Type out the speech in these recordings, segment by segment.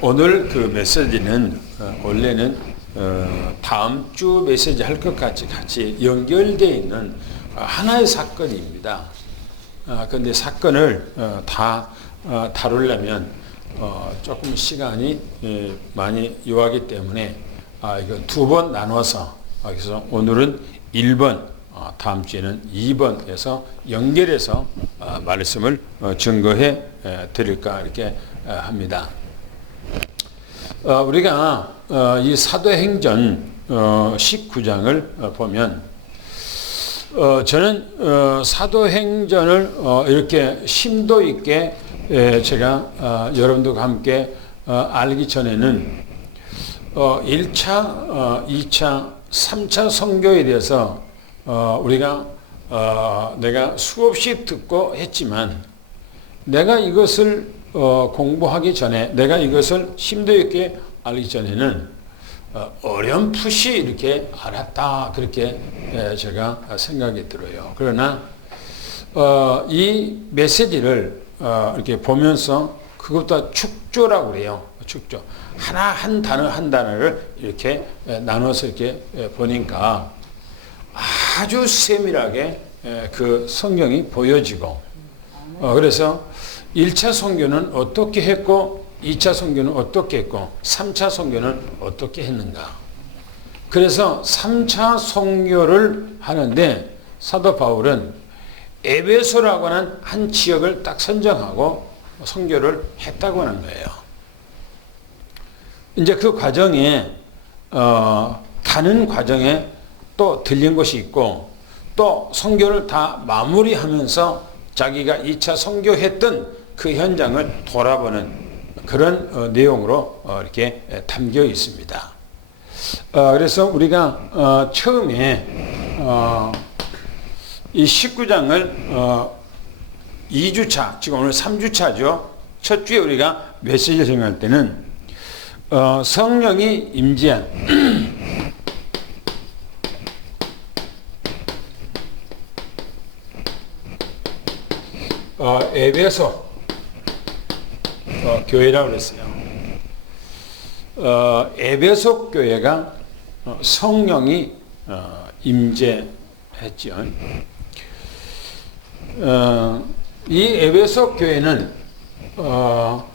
오늘 그 메시지는 원래는 다음 주 메시지 할 것 같이 연결되어 있는 하나의 사건입니다. 그런데 사건을 다 다루려면 조금 시간이 많이 요하기 때문에 이거 두 번 나눠서 그래서 오늘은 1번, 다음 주에는 2번에서 연결해서 말씀을 증거해 드릴까 이렇게 합니다. 우리가 이 사도행전 19장을 보면 저는 사도행전을 이렇게 심도 있게 제가 여러분들과 함께 알기 전에는 1차, 2차, 3차 선교에 대해서 우리가 내가 수없이 듣고 했지만 내가 이것을 공부하기 전에 내가 이것을 심도 있게 알기 전에는 어렴풋이 이렇게 알았다 그렇게 제가 생각이 들어요. 그러나 이 메시지를 이렇게 보면서 그것도 축조라고 그래요. 축조. 하나 한 단어 한 단어를 이렇게 나눠서 이렇게 보니까 아주 세밀하게 그 성경이 보여지고 그래서 1차 선교는 어떻게 했고 2차 선교는 어떻게 했고 3차 선교는 어떻게 했는가. 그래서 3차 선교를 하는데 사도 바울은 에베소라고 하는 한 지역을 딱 선정하고 선교를 했다고 하는 거예요. 이제 그 과정에 가는 과정에 또 들린 것이 있고 또 선교를 다 마무리하면서 자기가 2차 선교했던 그 현장을 돌아보는 그런 내용으로 이렇게 담겨 있습니다. 그래서 우리가 처음에 이 19장을 2주차, 지금 오늘 3주차죠. 첫 주에 우리가 메시지를 정할 때는 성령이 임재한 에베소 교회라고 그랬어요. 에베소 교회가 성령이 임재했죠. 이 에베소 교회는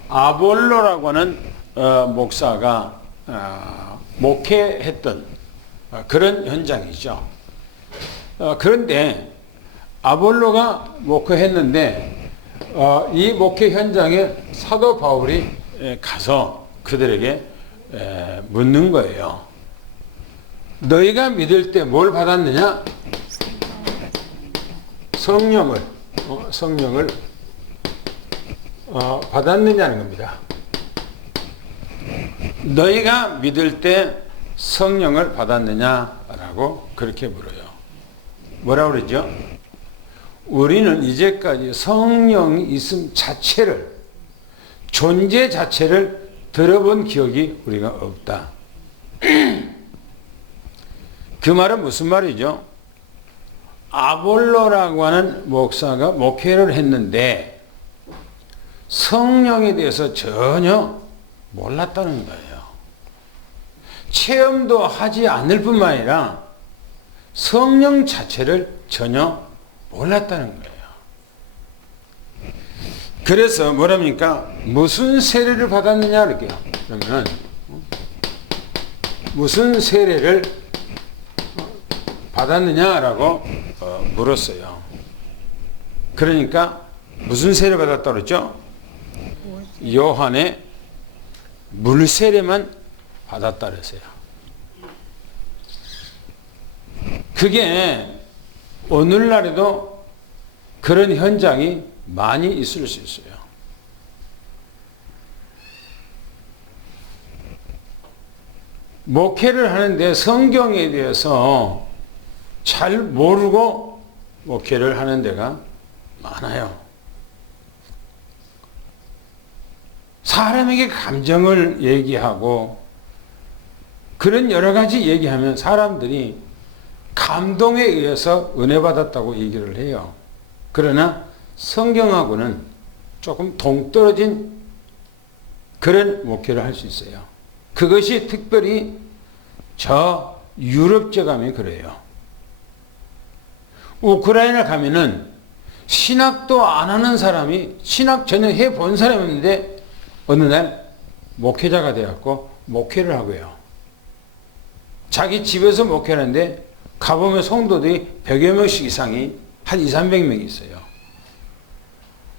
아볼로라고 하는 목사가 목회했던 그런 현장이죠. 그런데 아볼로가 목회했는데 이 목회 현장에 사도 바울이 가서 그들에게 묻는 거예요. 너희가 믿을 때 뭘 받았느냐? 성령을 받았느냐는 겁니다. 너희가 믿을 때 성령을 받았느냐라고 그렇게 물어요. 뭐라고 그러죠? 우리는 이제까지 성령이 있음 자체를, 존재 자체를 들어본 기억이 우리가 없다. 그 말은 무슨 말이죠? 아볼로라고 하는 목사가 목회를 했는데 성령에 대해서 전혀 몰랐다는 거예요. 체험도 하지 않을 뿐만 아니라 성령 자체를 전혀 몰랐다는 거예요. 그래서 뭐랍니까? 무슨 세례를 받았느냐 그럴게요. 그러면 무슨 세례를 받았느냐라고 물었어요. 그러니까 무슨 세례 받았다고 그랬죠? 요한의 물 세례만 받았다 그랬어요. 그게 오늘날에도 그런 현장이 많이 있을 수 있어요. 목회를 하는데 성경에 대해서 잘 모르고 목회를 하는 데가 많아요. 사람에게 감정을 얘기하고 그런 여러 가지 얘기하면 사람들이 감동에 의해서 은혜 받았다고 얘기를 해요. 그러나 성경하고는 조금 동떨어진 그런 목회를 할 수 있어요. 그것이 특별히 저 유럽 지역하면 그래요. 우크라이나 가면은 신학도 안 하는 사람이 신학 전혀 해본 사람인데 어느 날 목회자가 되었고 목회를 하고요. 자기 집에서 목회하는데 가보면 성도들이 100여 명씩 이상이 한 200~300명이 있어요.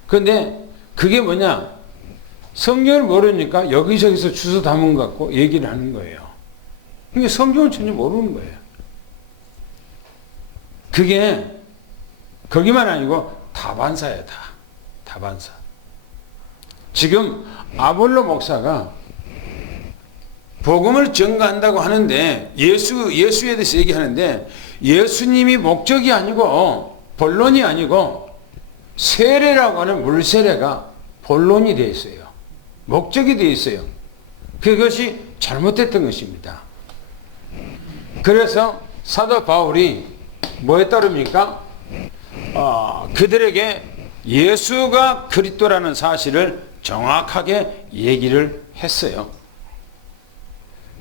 그런데 그게 뭐냐? 성경을 모르니까 여기저기서 주워 담은 것 같고 얘기를 하는 거예요. 그게 성경을 전혀 모르는 거예요. 그게 거기만 아니고 다반사야, 다. 다반사. 지금 아볼로 목사가 복음을 전가한다고 하는데 예수에 대해서 얘기하는데 예수님이 목적이 아니고 본론이 아니고 세례라고 하는 물세례가 본론이 되어 있어요. 목적이 되어 있어요. 그것이 잘못됐던 것입니다. 그래서 사도 바울이 뭐에 따릅니까? 그들에게 예수가 그리스도라는 사실을 정확하게 얘기를 했어요.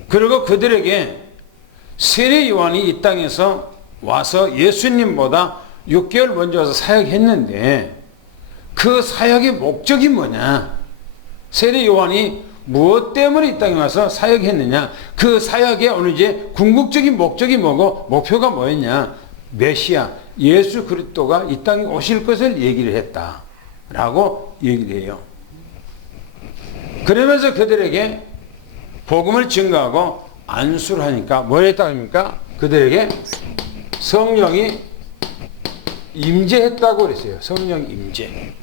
그리고 그들에게 세례 요한이 이 땅에서 와서 예수님보다 6개월 먼저 와서 사역했는데 그 사역의 목적이 뭐냐? 세례 요한이 무엇 때문에 이 땅에 와서 사역했느냐? 그 사역의 어느 이제 궁극적인 목적이 뭐고 목표가 뭐였냐? 메시아 예수 그리스도가 이 땅에 오실 것을 얘기를 했다라고 얘기를 해요. 그러면서 그들에게 복음을 증거하고 안수를 하니까 뭘 했다고 합니까? 그들에게 성령이 임재했다고 그랬어요. 성령 임재.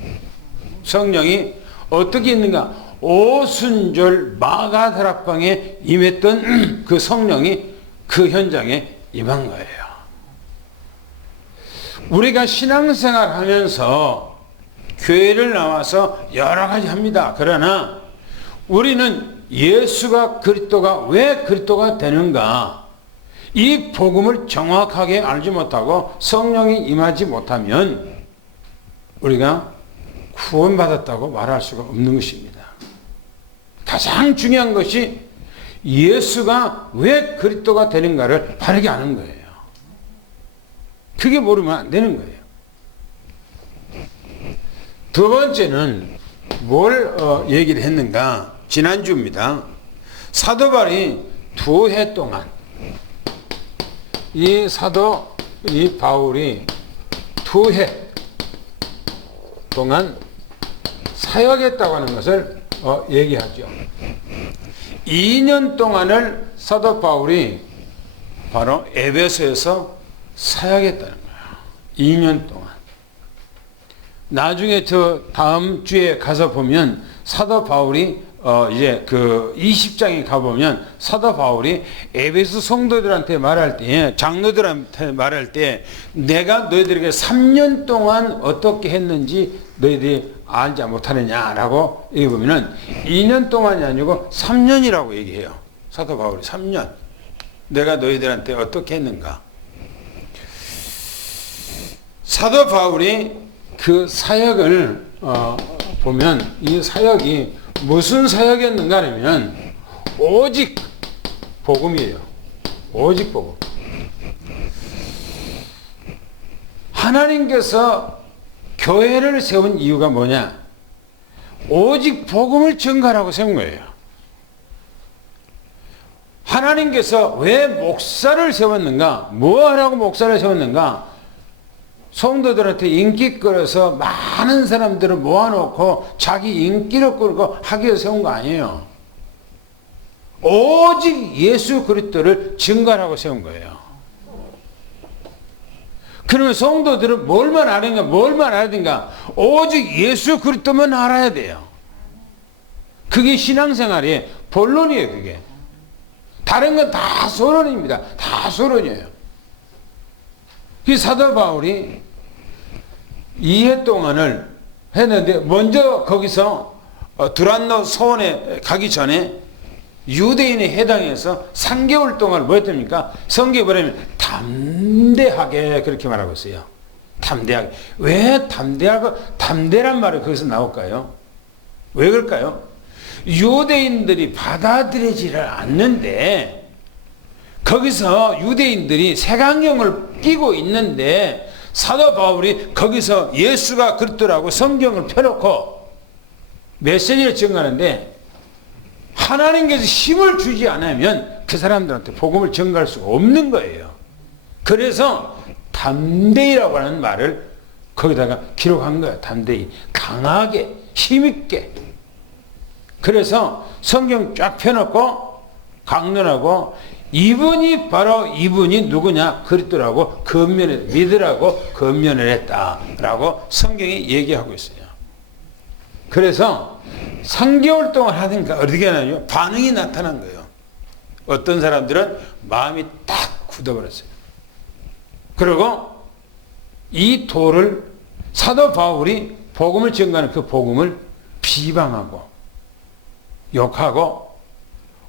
성령이 어떻게 있는가? 오순절 마가다락방에 임했던 그 성령이 그 현장에 임한 거예요. 우리가 신앙생활 하면서 교회를 나와서 여러 가지 합니다. 그러나 우리는 예수가 그리스도가 왜 그리스도가 되는가? 이 복음을 정확하게 알지 못하고 성령이 임하지 못하면 우리가 구원받았다고 말할 수가 없는 것입니다. 가장 중요한 것이 예수가 왜 그리스도가 되는가를 바르게 아는 거예요. 그게 모르면 안 되는 거예요. 두 번째는 뭘 얘기를 했는가? 지난주입니다. 사도 바울이 2해 동안 이 바울이 2해 동안 사역했다고 하는 것을 얘기하죠. 2년 동안을 사도 바울이 바로 에베소에서 사역했다는 거예요. 2년 동안. 나중에 저 다음 주에 가서 보면 사도 바울이 이제 그 20장에 가보면 사도 바울이 에베소 성도들한테 말할 때, 장로들한테 말할 때 내가 너희들에게 3년 동안 어떻게 했는지 너희들이 알지 못하느냐라고 얘기해보면 2년 동안이 아니고 3년이라고 얘기해요. 사도 바울이 3년. 내가 너희들한테 어떻게 했는가. 사도 바울이 그 사역을 보면 이 사역이 무슨 사역이었는가 하면 오직 복음이에요. 오직 복음. 하나님께서 교회를 세운 이유가 뭐냐? 오직 복음을 전가하라고 세운 거예요. 하나님께서 왜 목사를 세웠는가? 뭐 하라고 목사를 세웠는가? 성도들한테 인기 끌어서 많은 사람들을 모아놓고 자기 인기를 끌고 하기 위해서 세운 거 아니에요. 오직 예수 그리스도를 증거하라고 세운 거예요. 그러면 성도들은 뭘만 아는가? 뭘만 알아야 되는가? 오직 예수 그리스도만 알아야 돼요. 그게 신앙생활의 본론이에요. 그게. 다른 건 다 소론입니다. 다 소론이에요. 그 사도 바울이 2해 동안을 했는데 먼저 거기서 두란노 소원에 가기 전에 유대인에 해당해서 3개월 동안 뭐 했답니까? 성경에 보면 담대하게 그렇게 말하고 있어요. 담대하게. 왜 담대하고 담대란 말이 거기서 나올까요? 왜 그럴까요? 유대인들이 받아들이지를 않는데, 거기서 유대인들이 색안경을 끼고 있는데 사도 바울이 거기서 예수가 그리스도라고 성경을 펴놓고 메시지를 전가하는데, 하나님께서 힘을 주지 않으면 그 사람들한테 복음을 전가할 수가 없는 거예요. 그래서 담대히라고 하는 말을 거기다가 기록한 거예요. 담대히, 강하게, 힘있게. 그래서 성경 쫙 펴놓고 강론하고, 이분이 누구냐? 그리스도라고 믿으라고 건면을 했다라고 성경이 얘기하고 있어요. 그래서 3개월 동안 하니까 어떻게 하냐면 반응이 나타난 거예요. 어떤 사람들은 마음이 딱 굳어버렸어요. 그리고 이 도를 사도 바울이 복음을 전가하는 그 복음을 비방하고 욕하고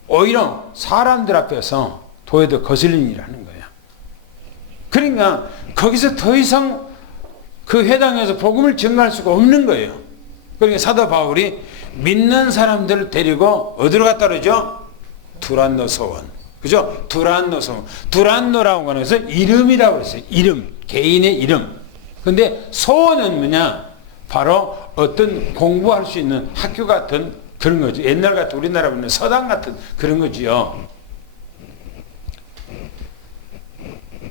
오히려 사람들 앞에서 도에도 거슬린 일을 하는 거야. 그러니까 거기서 더 이상 그 회당에서 복음을 전가할 수가 없는 거예요. 그러니까 사도 바울이 믿는 사람들을 데리고 어디로 갔다 그러죠? 두란노 소원. 그죠? 두란노 소원. 두란노라고 하는 것은 이름이라고 했어요. 이름. 개인의 이름. 근데 소원은 뭐냐? 바로 어떤 공부할 수 있는 학교 같은 그런 거죠. 옛날 같은 우리나라 보면 서당 같은 그런 거지요.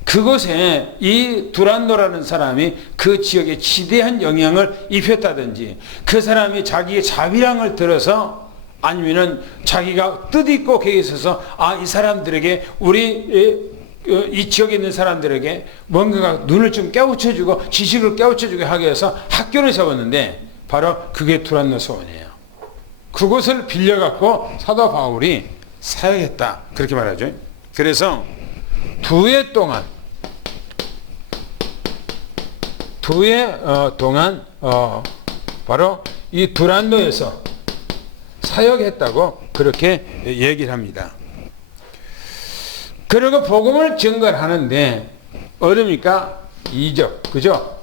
그곳에 이 두란노라는 사람이 그 지역에 지대한 영향을 입혔다든지, 그 사람이 자기의 자비랑을 들어서, 아니면은 자기가 뜻있고 계획에 있어서 이 사람들에게, 우리 이 지역에 있는 사람들에게 뭔가가 눈을 좀 깨우쳐주고 지식을 깨우쳐주게 하기 위해서 학교를 세웠는데, 바로 그게 두란노 소원이에요. 그곳을 빌려갖고 사도 바울이 사역했다, 그렇게 말하죠. 그래서 2해 동안 바로 이 두란노에서 사역했다고 그렇게 얘기를 합니다. 그리고 복음을 증거하는데 어렵니까? 이적, 그죠?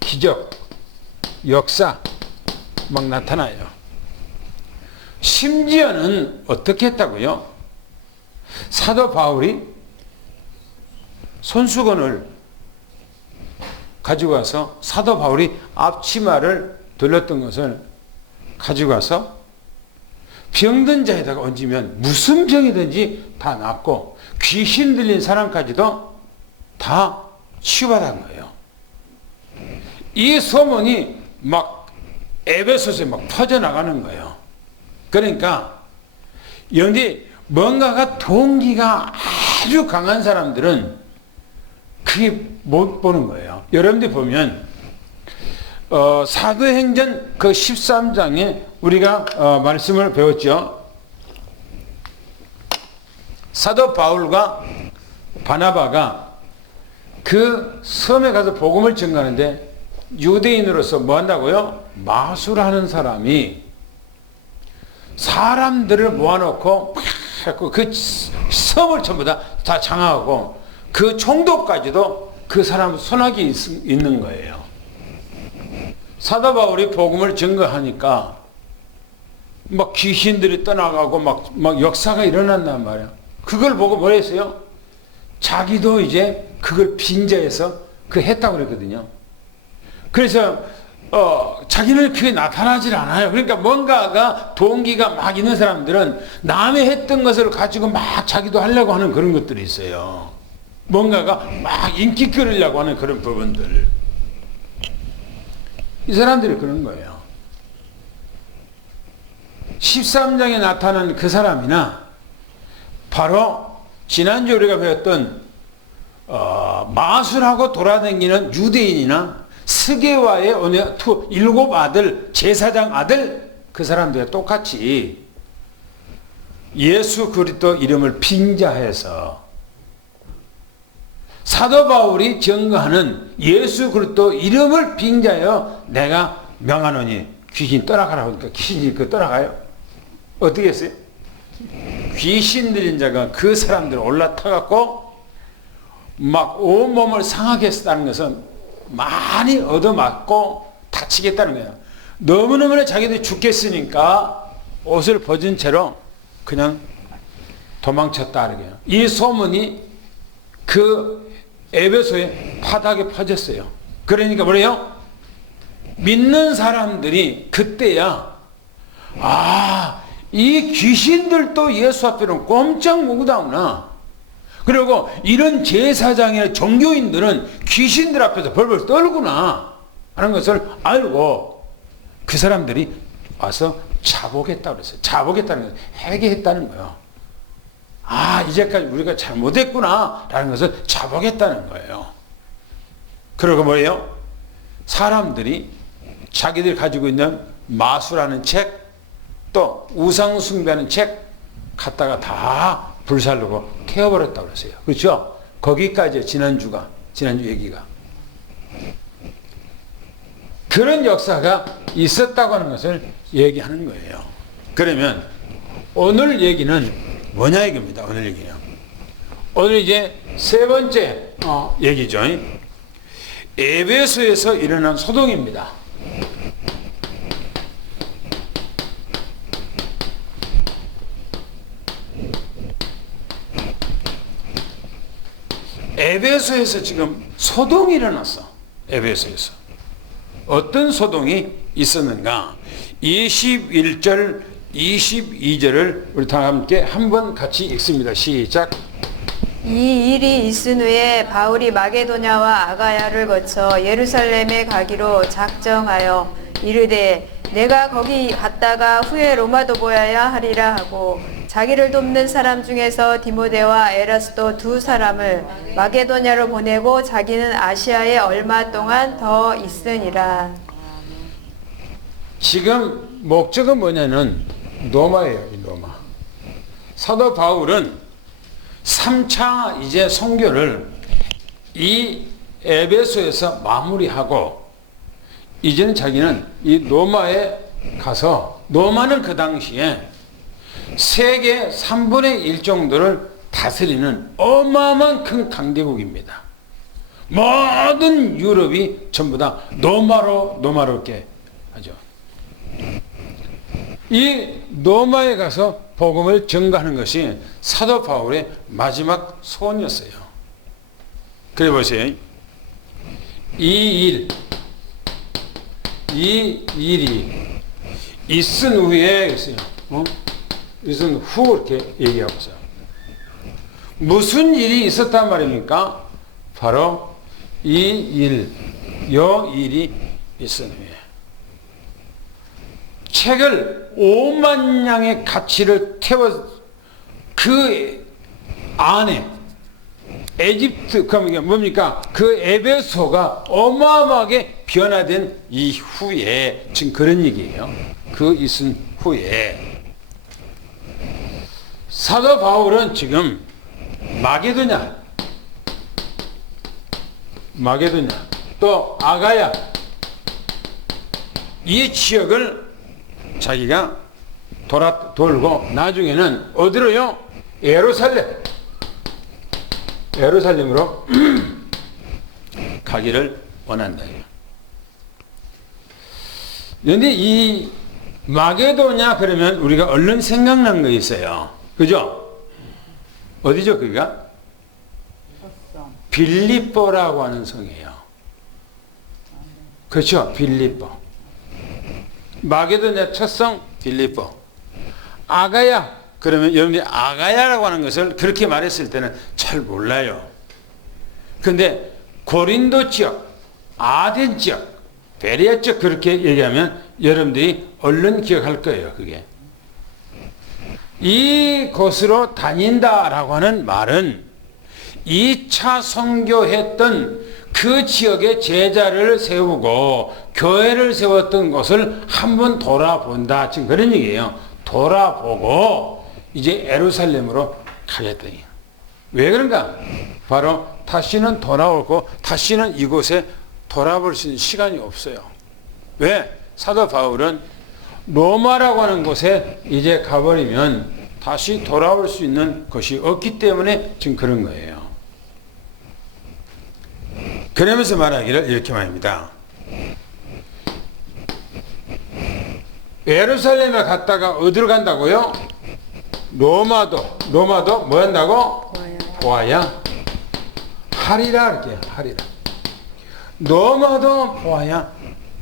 기적, 역사 막 나타나요. 심지어는 어떻게 했다고요? 사도 바울이 손수건을 가지고 와서, 사도 바울이 앞치마를 들렸던 것을 가지고 와서 병든 자에다가 얹으면 무슨 병이든지 다 낫고 귀신 들린 사람까지도 다 치유받은 거예요. 이 소문이 막 에베소서에 막 퍼져나가는 거예요. 그러니까 여기 뭔가가 동기가 아주 강한 사람들은 그게 못 보는 거예요. 여러분들 보면 사도행전 그 13장에 우리가 말씀을 배웠죠. 사도 바울과 바나바가 그 섬에 가서 복음을 전가하는데, 유대인으로서 뭐 한다고요? 마술하는 사람이 사람들을 모아놓고 그 섬을 전부 다 장악하고 그 총독까지도 그 사람 손아귀에 있는 거예요. 사도 바울이 복음을 증거하니까 막 귀신들이 떠나가고 막 역사가 일어난단 말이야. 그걸 보고 뭐 했어요? 자기도 이제 그걸 빙자해서 했다고 그랬거든요. 그래서 자기는 그게 나타나질 않아요. 그러니까 뭔가가 동기가 막 있는 사람들은 남의 했던 것을 가지고 막 자기도 하려고 하는 그런 것들이 있어요. 뭔가가 막 인기 끌으려고 하는 그런 부분들. 이 사람들이 그런 거예요. 13장에 나타난 그 사람이나 바로 지난주 우리가 배웠던 마술하고 돌아다니는 유대인이나 스게와의 7 아들, 제사장 아들, 그 사람들이 똑같이 예수 그리스도 이름을 빙자해서 사도 바울이 증거하는 예수 그리스도 이름을 빙자하여 내가 명하노니 귀신 떠나가라고 하니까 귀신이 떠나가요? 어떻게 했어요? 귀신 들린 자가 그 사람들 올라타갖고 막 온몸을 상하게 했다는 것은 많이 얻어맞고 다치겠다는 거예요. 너무너무 자기들이 죽겠으니까 옷을 벗은 채로 그냥 도망쳤다. 그러게요. 이 소문이 그 에베소의 바닥에 퍼졌어요. 그러니까 뭐래요? 믿는 사람들이 그때야, 아, 이 귀신들도 예수 앞에는 꼼짝 못하구나. 그리고 이런 제사장이나 종교인들은 귀신들 앞에서 벌벌 떨구나 하는 것을 알고 그 사람들이 와서 자복했다고 그랬어요. 자복했다는 것은 회개했다는 거예요. 아, 이제까지 우리가 잘못했구나 라는 것을 자복했다는 거예요. 그리고 뭐예요? 사람들이 자기들 가지고 있는 마수라는 책, 또 우상 숭배하는 책 갖다가 다 불살르고 태워버렸다고 그랬어요. 그렇죠? 거기까지 지난주 얘기가. 그런 역사가 있었다고 하는 것을 얘기하는 거예요. 그러면 오늘 얘기는 뭐냐 이겁니다. 오늘 얘기는. 오늘 이제 세 번째 얘기죠. 에베소에서 일어난 소동입니다. 에베소에서 지금 소동이 일어났어. 에베소에서. 어떤 소동이 있었는가? 21절, 22절을 우리 다 함께 한번 같이 읽습니다. 시작. 이 일이 있은 후에 바울이 마게도냐와 아가야를 거쳐 예루살렘에 가기로 작정하여 이르되 내가 거기 갔다가 후에 로마도 보아야 하리라 하고 자기를 돕는 사람 중에서 디모데와 에라스도 두 사람을 마게도냐로 보내고 자기는 아시아에 얼마 동안 더 있으니라. 지금 목적은 뭐냐면 로마예요. 이 로마. 사도 바울은 3차 이제 선교를 이 에베소에서 마무리하고 이제는 자기는 이 로마에 가서, 로마는 그 당시에 세계 3분의 1 정도를 다스리는 어마어마한 큰 강대국입니다. 모든 유럽이 전부 다 로마롭게 하죠. 이 로마에 가서 복음을 전가하는 것이 사도 바울의 마지막 소원이었어요. 그래 보세요. 이 일이 있은 후에 있어요. 있은 후 이렇게 얘기하고 있어요. 무슨 일이 있었단 말입니까? 바로 이 일이 있은 후에 책을 5만 양의 가치를 태워 그 안에 에집트, 그러면 뭡니까? 그 에베소가 어마어마하게 변화된 이후에 지금 그런 얘기예요. 그 있은 후에 사도 바울은 지금 마게도냐 또 아가야 이 지역을 자기가 돌고 나중에는 어디로요? 예루살렘으로 가기를 원한다. 그런데 이 마게도냐 그러면 우리가 얼른 생각난 거 있어요. 그죠? 어디죠 그가? 빌립보라고 하는 성이에요. 그렇죠? 빌립보. 마게도냐 첫 성 빌립보. 아가야 그러면 여러분들이 아가야라고 하는 것을 그렇게 말했을 때는 잘 몰라요. 그런데 고린도 지역, 아덴 지역, 베레아 지역 그렇게 얘기하면 여러분들이 얼른 기억할 거예요. 그게 이곳으로 다닌다라고 하는 말은 2차 선교했던 그 지역에 제자를 세우고 교회를 세웠던 곳을 한번 돌아본다. 지금 그런 얘기예요. 돌아보고 이제 예루살렘으로 가겠다. 왜 그런가? 바로 다시는 돌아오고 다시는 이곳에 돌아볼 수 있는 시간이 없어요. 왜? 사도 바울은 로마라고 하는 곳에 이제 가버리면 다시 돌아올 수 있는 것이 없기 때문에 지금 그런 거예요. 그러면서 말하기를 이렇게 말합니다. 예루살렘에 갔다가 어디로 간다고요? 로마도 뭐 한다고? 보아야 하리라 이렇게 하리라. 로마도 보아야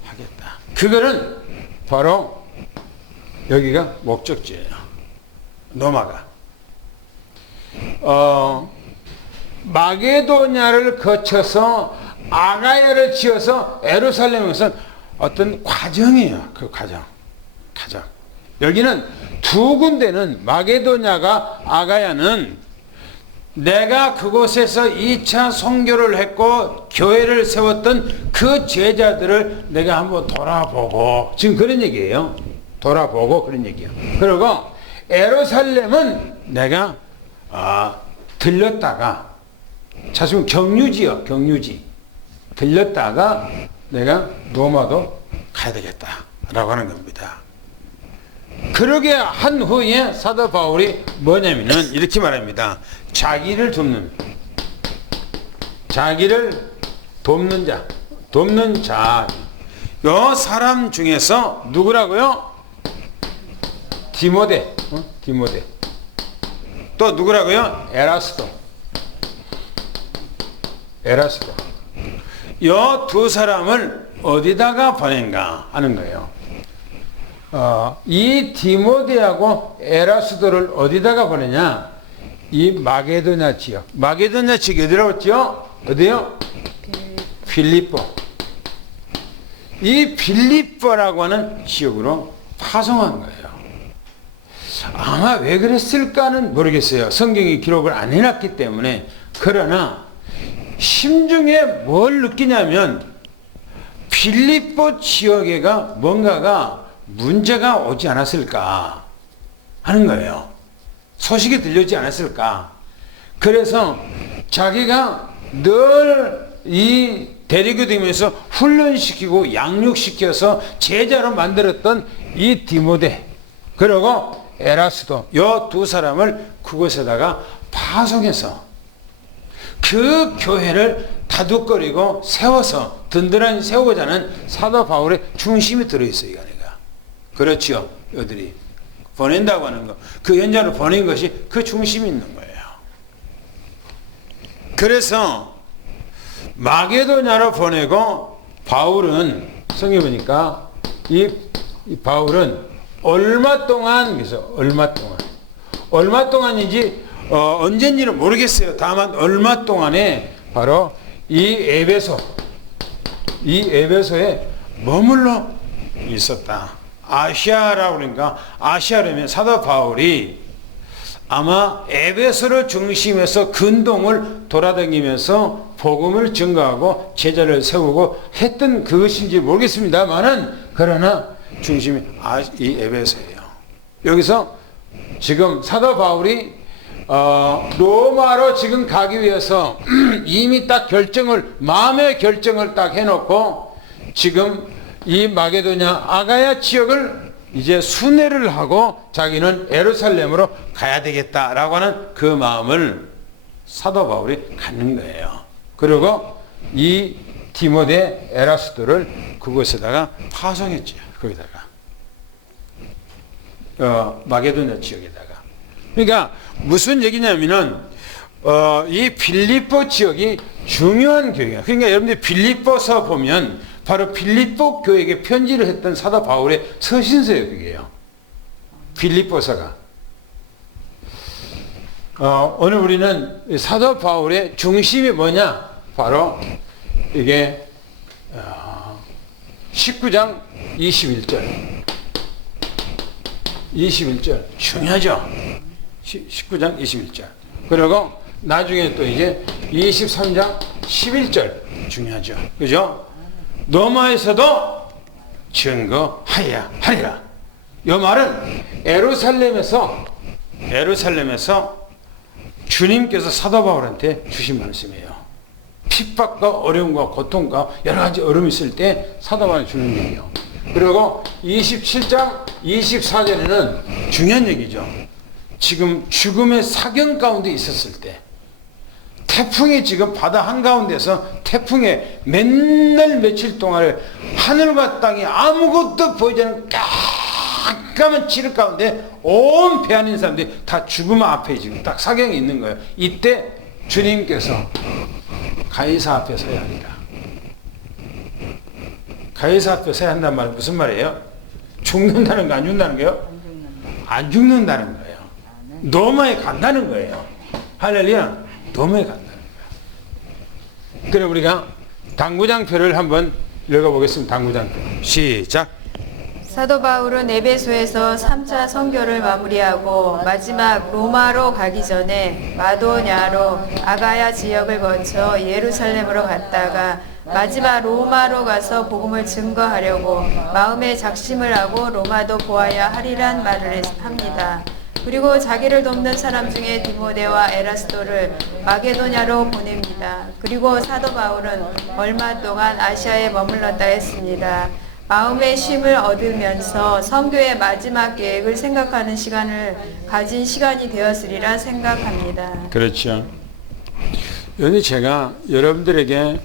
하겠다. 그거는 바로 여기가 목적지예요. 로마가 마게도냐를 거쳐서 아가야를 지어서 예루살렘에서 어떤 과정이에요. 그 과정. 여기는 두 군데는 마게도냐가 아가야는 내가 그곳에서 2차 선교를 했고 교회를 세웠던 그 제자들을 내가 한번 돌아보고 지금 그런 얘기예요. 돌아보고 그런 얘기예요. 그리고 예루살렘은 내가 들렸다가 자주 경유지요. 경유지. 들렸다가 내가 로마도 가야 되겠다라고 하는 겁니다. 그러게 한 후에 사도 바울이 뭐냐면은 이렇게 말합니다. 자기를 돕는 자. 요 사람 중에서 누구라고요? 디모데. 또 누구라고요? 에라스도. 요 두 사람을 어디다가 보낸가 하는 거예요. 이 디모데하고 에라스도를 어디다가 보내냐? 이 마게도냐 지역. 마게도냐 지역이 어디라고 했죠? 어디요? 빌립보. 이 빌립보라고 하는 지역으로 파송한 거예요. 아마 왜 그랬을까는 모르겠어요. 성경이 기록을 안 해놨기 때문에. 그러나 심중에 뭘 느끼냐면 빌립보 지역에가 뭔가가 문제가 오지 않았을까 하는 거예요. 소식이 들려오지 않았을까. 그래서 자기가 늘 이 데리고 다니면서 훈련시키고 양육시켜서 제자로 만들었던 이 디모데 그리고 에라스도 요 두 사람을 그곳에다가 파송해서 그 교회를 다독거리고 세워서 든든하게 세우고자 하는 사도 바울의 중심이 들어있어요. 이 안에가. 그렇죠. 여들이 보낸다고 하는 거. 그 현장으로 보낸 것이 그 중심이 있는 거예요. 그래서 마게도냐로 보내고 바울은 성경 보니까 이 바울은 얼마 동안인지 언젠지는 모르겠어요. 다만 얼마 동안에 바로 이 에베소에 머물러 있었다. 아시아라고 그러니까 아시아라면 사도 바울이 아마 에베소를 중심해서 근동을 돌아다니면서 복음을 증거하고 제자를 세우고 했던 그것인지 모르겠습니다만은 그러나 중심이 이 에베소예요. 여기서 지금 사도 바울이 로마로 지금 가기 위해서 이미 딱 마음의 결정을 딱 해놓고 지금 이 마게도냐 아가야 지역을 이제 순회를 하고 자기는 예루살렘으로 가야 되겠다라고 하는 그 마음을 사도 바울이 갖는 거예요. 그리고 이 디모데 에라스도를 그곳에다가 파송했죠. 거기다가 마게도냐 지역에다가. 그러니까 무슨 얘기냐면은 이 빌립보 지역이 중요한 교회예요. 그러니까 여러분들 빌립보서 보면 바로 빌립보 교회에게 편지를 했던 사도 바울의 서신서예요. 그게요. 빌립보서가. 오늘 우리는 사도 바울의 중심이 뭐냐? 바로 이게 19장 21절. 중요하죠. 19장 21절. 그리고 나중에 또 이제 23장 11절 중요하죠. 그죠? 로마에서도 증거하여야 하리라. 이 말은 예루살렘에서 주님께서 사도 바울한테 주신 말씀이에요. 핍박과 어려움과 고통과 여러 가지 어려움이 있을 때 사도 바울이 주는 얘기예요. 그리고 27장 24절에는 중요한 얘기죠. 지금 죽음의 사경 가운데 있었을 때 태풍이 지금 바다 한가운데서 태풍에 맨날 며칠 동안 하늘과 땅이 아무것도 보이지 않는 깜깜한 칠흑 가운데 온 배안인 사람들이 다 죽음 앞에 지금 딱 사경이 있는 거예요. 이때 주님께서 가이사 앞에 서야 하리라. 가이사 앞에 서야 한다는 말은 무슨 말이에요? 죽는다는 거, 안 죽는다는 거예요? 안 죽는다는 거예요. 노마에 간다는 거예요. 할렐루야. 노마에 간다는 거예요. 그래 우리가 당구장표를 한번 읽어보겠습니다. 당구장표. 시작. 사도 바울은 에베소에서 3차 선교를 마무리하고 마지막 로마로 가기 전에 마도냐로 아가야 지역을 거쳐 예루살렘으로 갔다가 마지막 로마로 가서 복음을 증거하려고 마음에 작심을 하고 로마도 보아야 하리란 말을 합니다. 그리고 자기를 돕는 사람 중에 디모데와 에라스도를 마게도냐로 보냅니다. 그리고 사도 바울은 얼마 동안 아시아에 머물렀다 했습니다. 마음의 쉼을 얻으면서 선교의 마지막 계획을 생각하는 시간을 가진 시간이 되었으리라 생각합니다. 그렇죠. 여기 제가 여러분들에게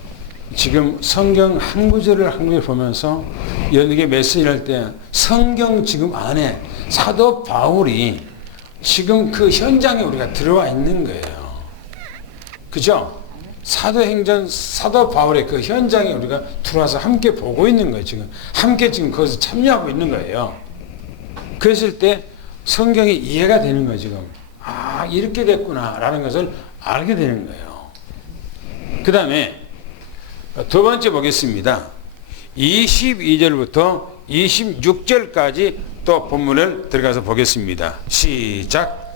지금 성경 한 구절을 보면서 여기에 메시지를 할 때 성경 지금 안에 사도 바울이 지금 그 현장에 우리가 들어와 있는 거예요. 그죠? 사도행전 사도 바울의 그 현장에 우리가 들어와서 함께 보고 있는 거예요. 지금 함께 지금 거기서 참여하고 있는 거예요. 그랬을 때 성경이 이해가 되는 거예요. 지금 아 이렇게 됐구나라는 것을 알게 되는 거예요. 그 다음에 두 번째 보겠습니다. 22절부터 26절까지 또 본문을 들어가서 보겠습니다. 시작.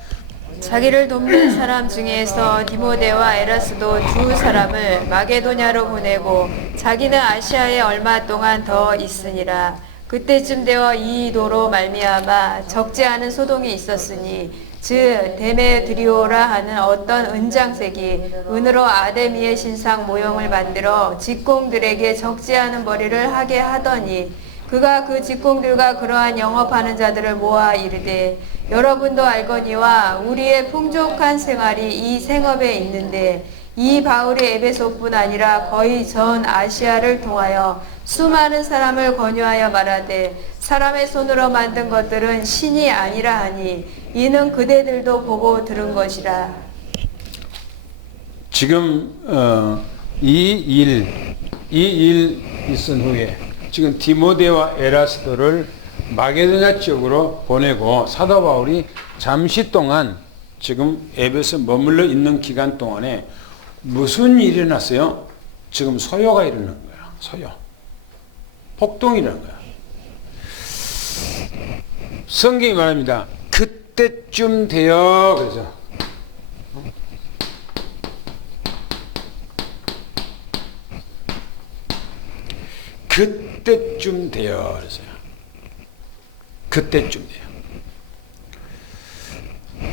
자기를 돕는 사람 중에서 디모데와 에라스도 두 사람을 마게도냐로 보내고 자기는 아시아에 얼마 동안 더 있으니라. 그때쯤 되어 이 도로 말미암아 적지 않은 소동이 있었으니 즉 데메드리오라 하는 어떤 은장색이 은으로 아데미의 신상 모형을 만들어 직공들에게 적지 않은 벌이를 하게 하더니 그가 그 직공들과 그러한 영업하는 자들을 모아 이르되 여러분도 알거니와 우리의 풍족한 생활이 이 생업에 있는데 이 바울이 에베소뿐 아니라 거의 전 아시아를 통하여 수많은 사람을 권유하여 말하되 사람의 손으로 만든 것들은 신이 아니라 하니 이는 그대들도 보고 들은 것이라. 지금 이 일 있은 후에 지금 디모데와 에라스도를 마게도냐 지역으로 보내고 사도 바울이 잠시 동안 지금 에베소에 머물러 있는 기간 동안에 무슨 일이 일어났어요? 지금 소요가 일어난 거야. 소요. 폭동이 일어난 거야. 성경이 말합니다. 그때쯤 되어 그래서 그때쯤 되어 그래서요. 그때쯤 돼요.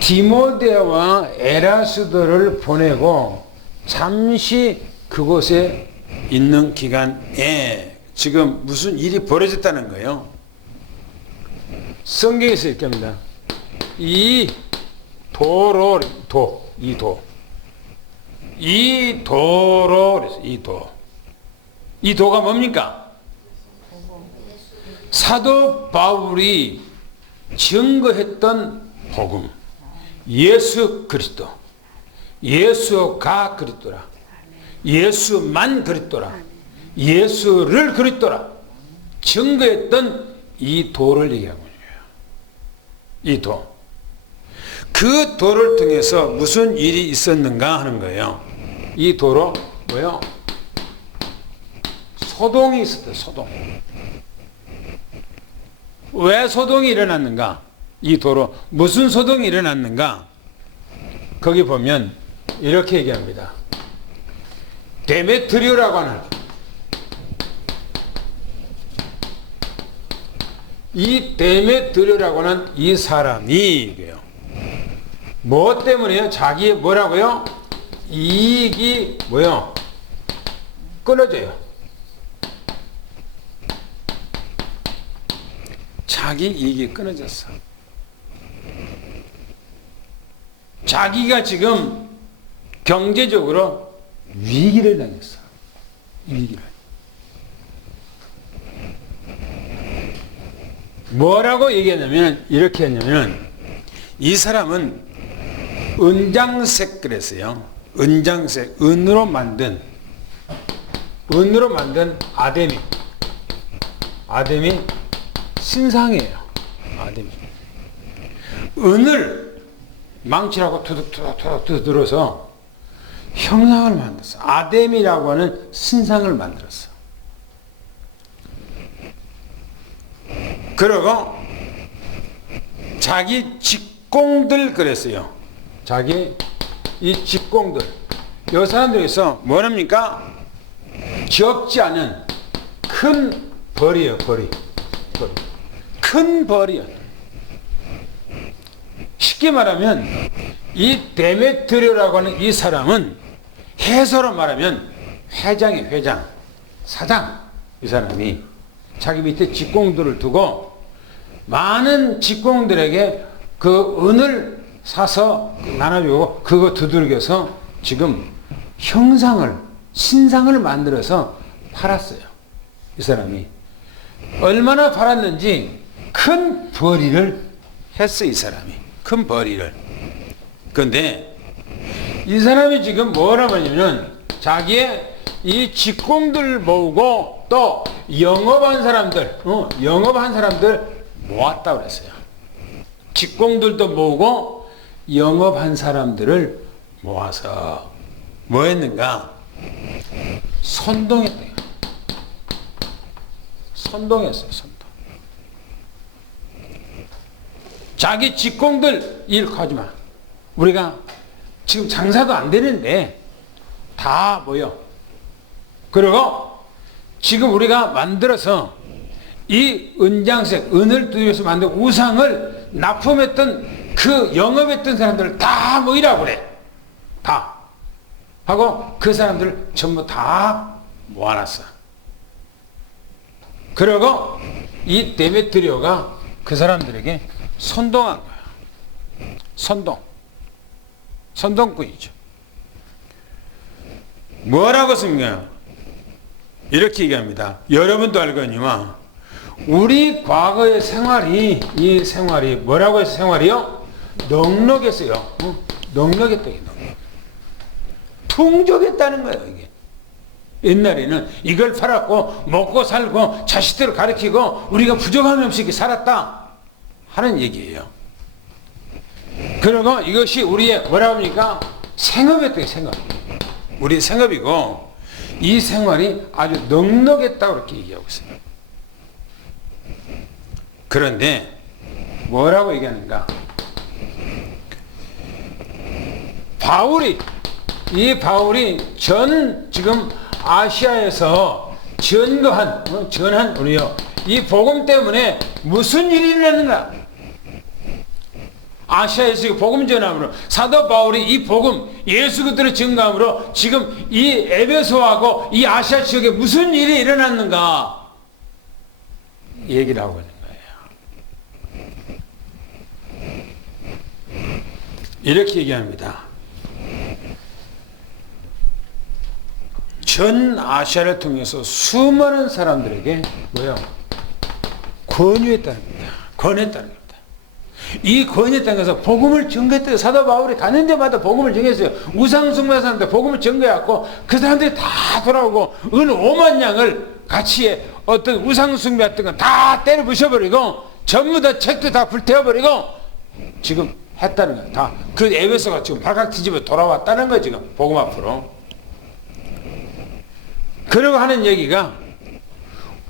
디모데와 에라스도를 보내고 잠시 그곳에 있는 기간에 지금 무슨 일이 벌어졌다는 거예요. 성경에서 이렇게 합니다. 이 도로 이 도가 뭡니까? 사도 바울이 증거했던 복음, 예수 그리스도, 예수가 그리스도라, 예수만 그리스도라, 예수를 그리스도라 증거했던 이 도를 얘기하고 있는 거예요. 이 도. 그 도를 통해서 무슨 일이 있었는가 하는 거예요. 이 도로 뭐요? 소동이 있었대. 소동. 왜 소동이 일어났는가? 이 도로 무슨 소동이 일어났는가? 거기 보면 이렇게 얘기합니다. 데메트리오라고 하는 이 데메트리오라고 하는 이 사람이 뭐 때문에요? 자기의 뭐라고요? 이익이 뭐요? 끊어져요. 자기 이익이 끊어졌어. 자기가 지금 경제적으로 위기를 당했어. 위기를. 뭐라고 얘기했냐면, 이렇게 했냐면, 이 사람은 은장색 그랬어요. 은장색, 은으로 만든 아담이 신상이에요. 아담이. 은을 망치라고 투둑투둑 두드려서 형상을 만들었어. 아담이라고 하는 신상을 만들었어. 그리고 자기 직공들 그랬어요. 자기 이 직공들. 이 사람들에서 뭐랍니까? 적지 않은 큰 벌이에요. 벌이. 큰 벌이요. 쉽게 말하면 이 데메트리오라고 하는 이 사람은 해서로 말하면 회장이에요. 회장. 사장. 이 사람이 자기 밑에 직공들을 두고 많은 직공들에게 그 은을 사서 나눠주고 그거 두들겨서 지금 형상을 신상을 만들어서 팔았어요. 이 사람이 얼마나 팔았는지 큰 벌이를 했어. 이 사람이 큰 벌이를. 그런데 이 사람이 지금 뭐라고 하냐면 자기의 이 직공들 모으고 또 영업한 사람들 모았다 그랬어요. 직공들도 모으고 영업한 사람들을 모아서 뭐 했는가? 선동했대요. 선동했어요. 선동. 자기 직공들 일하지 마. 우리가 지금 장사도 안 되는데 다 모여. 그리고 지금 우리가 만들어서 이 은장색, 은을 두드려서 만든 우상을 납품했던 그 영업했던 사람들을 다 모이라고 그래. 다. 하고 그 사람들을 전부 다 모아놨어. 그리고 이 데메트리오가 그 사람들에게 선동한 거야. 선동꾼이죠. 뭐라고 쓴가? 이렇게 얘기합니다. 여러분도 알거니와 우리 과거의 생활이 이 생활이 뭐라고 해서 생활이요? 넉넉했어요. 넉넉했다. 풍족했다는 거예요. 이게 옛날에는 이걸 팔았고 먹고 살고 자식들을 가르치고 우리가 부족함이 없이 이렇게 살았다 하는 얘기예요. 그리고 이것이 우리의 뭐라고 합니까? 생업이었대요. 생업. 우리의 생업이고 이 생활이 아주 넉넉했다고 이렇게 얘기하고 있어요. 그런데 뭐라고 얘기하는가? 바울이 지금 아시아에서 전한 우리요. 이 복음 때문에 무슨 일이 일어났는가? 아시아에서 복음 전함으로 사도 바울이 이 복음 예수 그리스도를 증거함으로 지금 이 에베소하고 이 아시아 지역에 무슨 일이 일어났는가? 얘기를 하고 있는 거예요. 이렇게 얘기합니다. 전 아시아를 통해서 수많은 사람들에게 권유했다는 겁니다. 권했다는 겁니다. 이 권했다는 것은 복음을 증거했대요. 사도 바울이 가는 데마다 복음을 증거했어요. 우상숭배 사람들 복음을 증거해갖고 그 사람들이 다 돌아오고 은 5만 양을 같이 어떤 우상숭배했던 건 다 때려 부셔버리고 전부 다 책도 다 불태워버리고 지금 했다는 거예요. 다 그 에베소가 지금 발칵 뒤집어 돌아왔다는 거예요. 지금 복음 앞으로. 그러고 하는 얘기가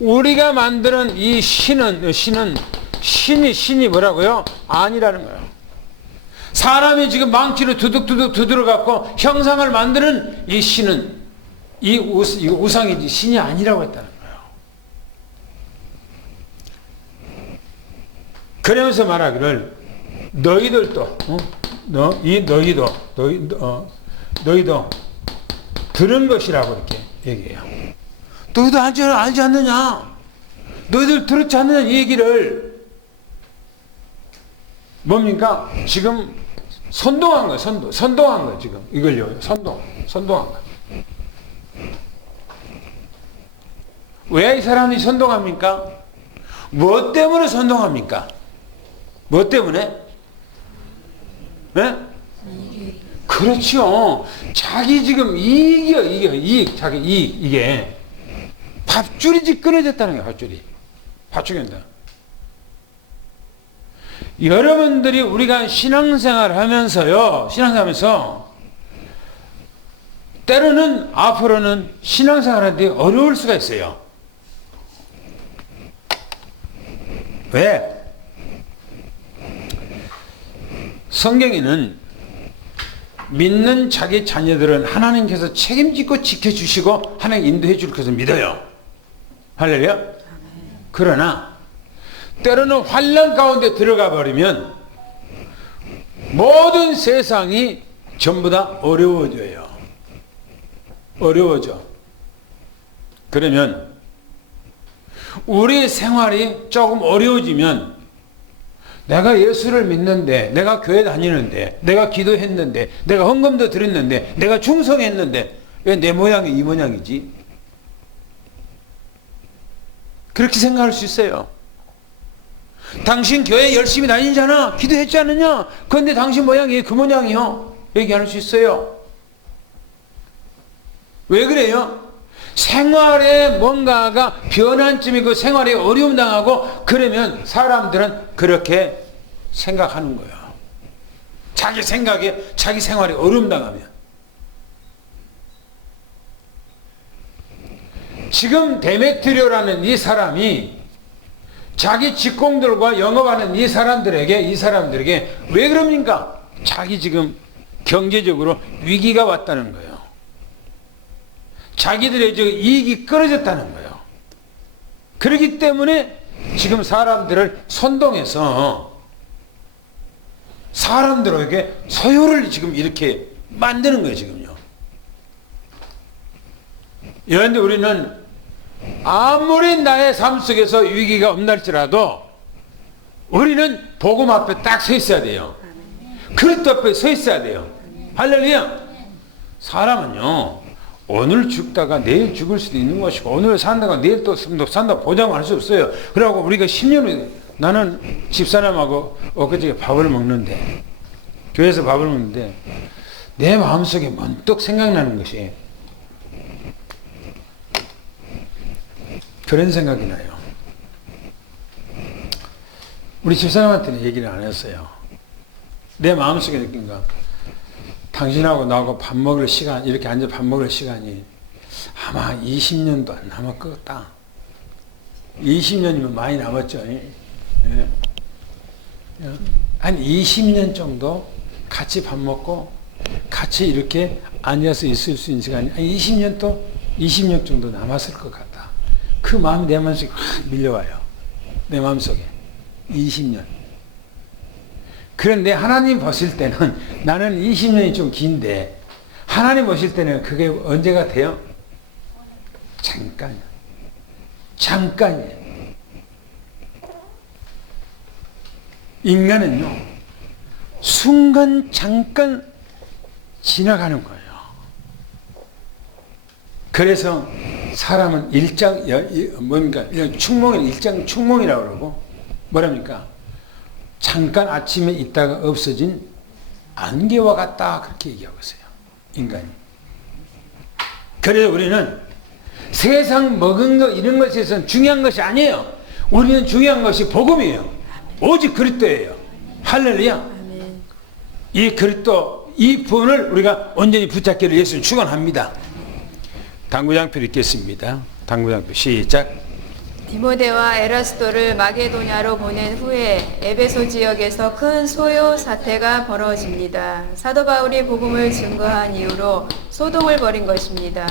우리가 만드는 이 신이 뭐라고요? 아니라는 거예요. 사람이 지금 망치로 두둑두둑 두드려갖고 형상을 만드는 이 신은 이 우상이지 신이 아니라고 했다는 거예요. 그러면서 말하기를 너희들도 너희도 들은 것이라고 이렇게 얘기해요. 너희도 알지 않느냐? 너희들 들었지 않느냐? 이 얘기를 뭡니까? 지금 선동한 거예요. 선동한 거예요. 지금 이걸요. 선동한 거예요. 왜 이 사람이 선동합니까? 뭐 때문에 선동합니까? 뭐 때문에? 네? 그렇죠. 자기 지금 이익이요, 이익, 자기 이익, 이게. 밥줄이 지금 끊어졌다는 거예요, 밥줄이. 밥줄이 끊어졌다. 여러분들이 우리가 신앙생활 하면서요, 신앙생활 하면서, 때로는 앞으로는 신앙생활 하는데 어려울 수가 있어요. 왜? 성경에는 믿는 자기 자녀들은 하나님께서 책임지고 지켜주시고 하나님 인도해 줄 것을 믿어요. 할렐루야. 그러나 때로는 환난 가운데 들어가 버리면 모든 세상이 전부 다 어려워져요. 어려워져. 그러면 우리 생활이 조금 어려워지면 내가 예수를 믿는데, 내가 교회 다니는데, 내가 기도했는데, 내가 헌금도 드렸는데, 내가 충성했는데 왜 내 모양이 이 모양이지? 그렇게 생각할 수 있어요. 당신 교회 열심히 다니잖아, 기도했지 않느냐? 그런데 당신 모양이 그 모양이요? 얘기할 수 있어요. 왜 그래요? 생활에 뭔가가 변환점이고 생활에 어려움 당하고 그러면 사람들은 그렇게 생각하는 거예요. 자기 생각에 자기 생활에 어려움 당하면. 지금 데메트리오라는 이 사람이 자기 직공들과 영업하는 이 사람들에게 왜 그럽니까? 자기 지금 경제적으로 위기가 왔다는 거예요. 자기들의 이익이 끊어졌다는 거예요. 그렇기 때문에 지금 사람들을 선동해서 사람들에게 소요를 지금 이렇게 만드는 거예요, 지금요. 그런데 우리는 아무리 나의 삶 속에서 위기가 없날지라도 우리는 복음 앞에 딱 서 있어야 돼요. 그리스도 앞에 서 있어야 돼요. 할렐루야. 사람은요, 오늘 죽다가 내일 죽을 수도 있는 것이고, 오늘 산다가 내일 또 산다 보장할 수 없어요. 그래갖고 우리가 10년을, 나는 집사람하고 엊그저께 밥을 먹는데, 교회에서 밥을 먹는데, 내 마음속에 문득 생각나는 것이 그런 생각이 나요. 우리 집사람한테는 얘기를 안 했어요. 내 마음속에 느낀 거. 당신하고 나하고 밥 먹을 시간, 이렇게 앉아 밥 먹을 시간이 아마 20년도 안 남을 것 같다. 20년이면 많이 남았죠. 예. 한 20년 정도 같이 밥 먹고 같이 이렇게 앉아서 있을 수 있는 시간이 한 20년 정도 남았을 것 같다. 그 마음이 내 마음속에 확 밀려와요. 내 마음속에. 20년. 그런데 하나님 보실 때는 나는 20년이 좀 긴데 하나님 보실 때는 그게 언제가 돼요? 잠깐이에요. 인간은요, 순간 잠깐 지나가는 거예요. 그래서 사람은 충몽이라고 그러고, 뭐랍니까? 잠깐 아침에 있다가 없어진 안개와 같다, 그렇게 얘기하고 있어요, 인간이. 그래서 우리는 세상 먹은 거 이런 것에서는 중요한 것이 아니에요. 우리는 중요한 것이 복음이에요. 오직 그리스도예요. 할렐루야. 이 그리스도, 이 분을 우리가 온전히 붙잡기를 예수는 축원합니다. 당구장표 읽겠습니다. 당구장표 시작. 디모데와 에라스도를 마게도냐로 보낸 후에 에베소 지역에서 큰 소요 사태가 벌어집니다. 사도 바울이 복음을 증거한 이후로 소동을 벌인 것입니다.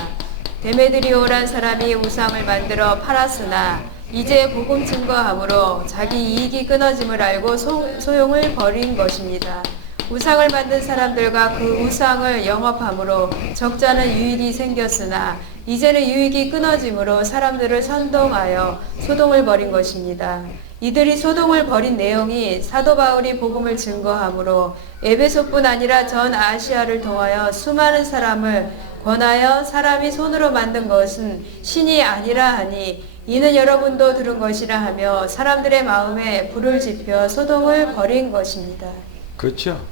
데메드리오란 사람이 우상을 만들어 팔았으나 이제 복음 증거함으로 자기 이익이 끊어짐을 알고 소용을 벌인 것입니다. 우상을 만든 사람들과 그 우상을 영업함으로 적잖은 유익이 생겼으나 이제는 유익이 끊어짐으로 사람들을 선동하여 소동을 벌인 것입니다. 이들이 소동을 벌인 내용이 사도 바울이 복음을 증거함으로 에베소뿐 아니라 전 아시아를 통하여 수많은 사람을 권하여 사람이 손으로 만든 것은 신이 아니라 하니 이는 여러분도 들은 것이라 하며 사람들의 마음에 불을 지펴 소동을 벌인 것입니다. 그렇죠.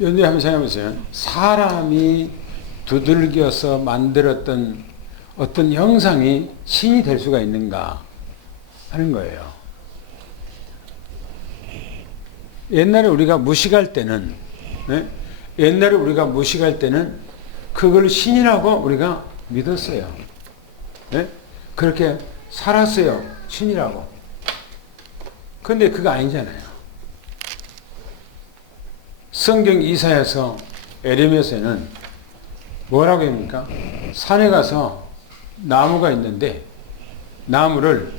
연대 한번 생각해보세요. 사람이 두들겨서 만들었던 어떤 형상이 신이 될 수가 있는가 하는 거예요. 옛날에 우리가 무식할 때는, 네? 옛날에 우리가 무식할 때는 그걸 신이라고 우리가 믿었어요. 네? 그렇게 살았어요. 신이라고. 그런데 그거 아니잖아요. 성경 이사야서 에레미야서에는 뭐라고 합니까? 산에 가서 나무가 있는데 나무를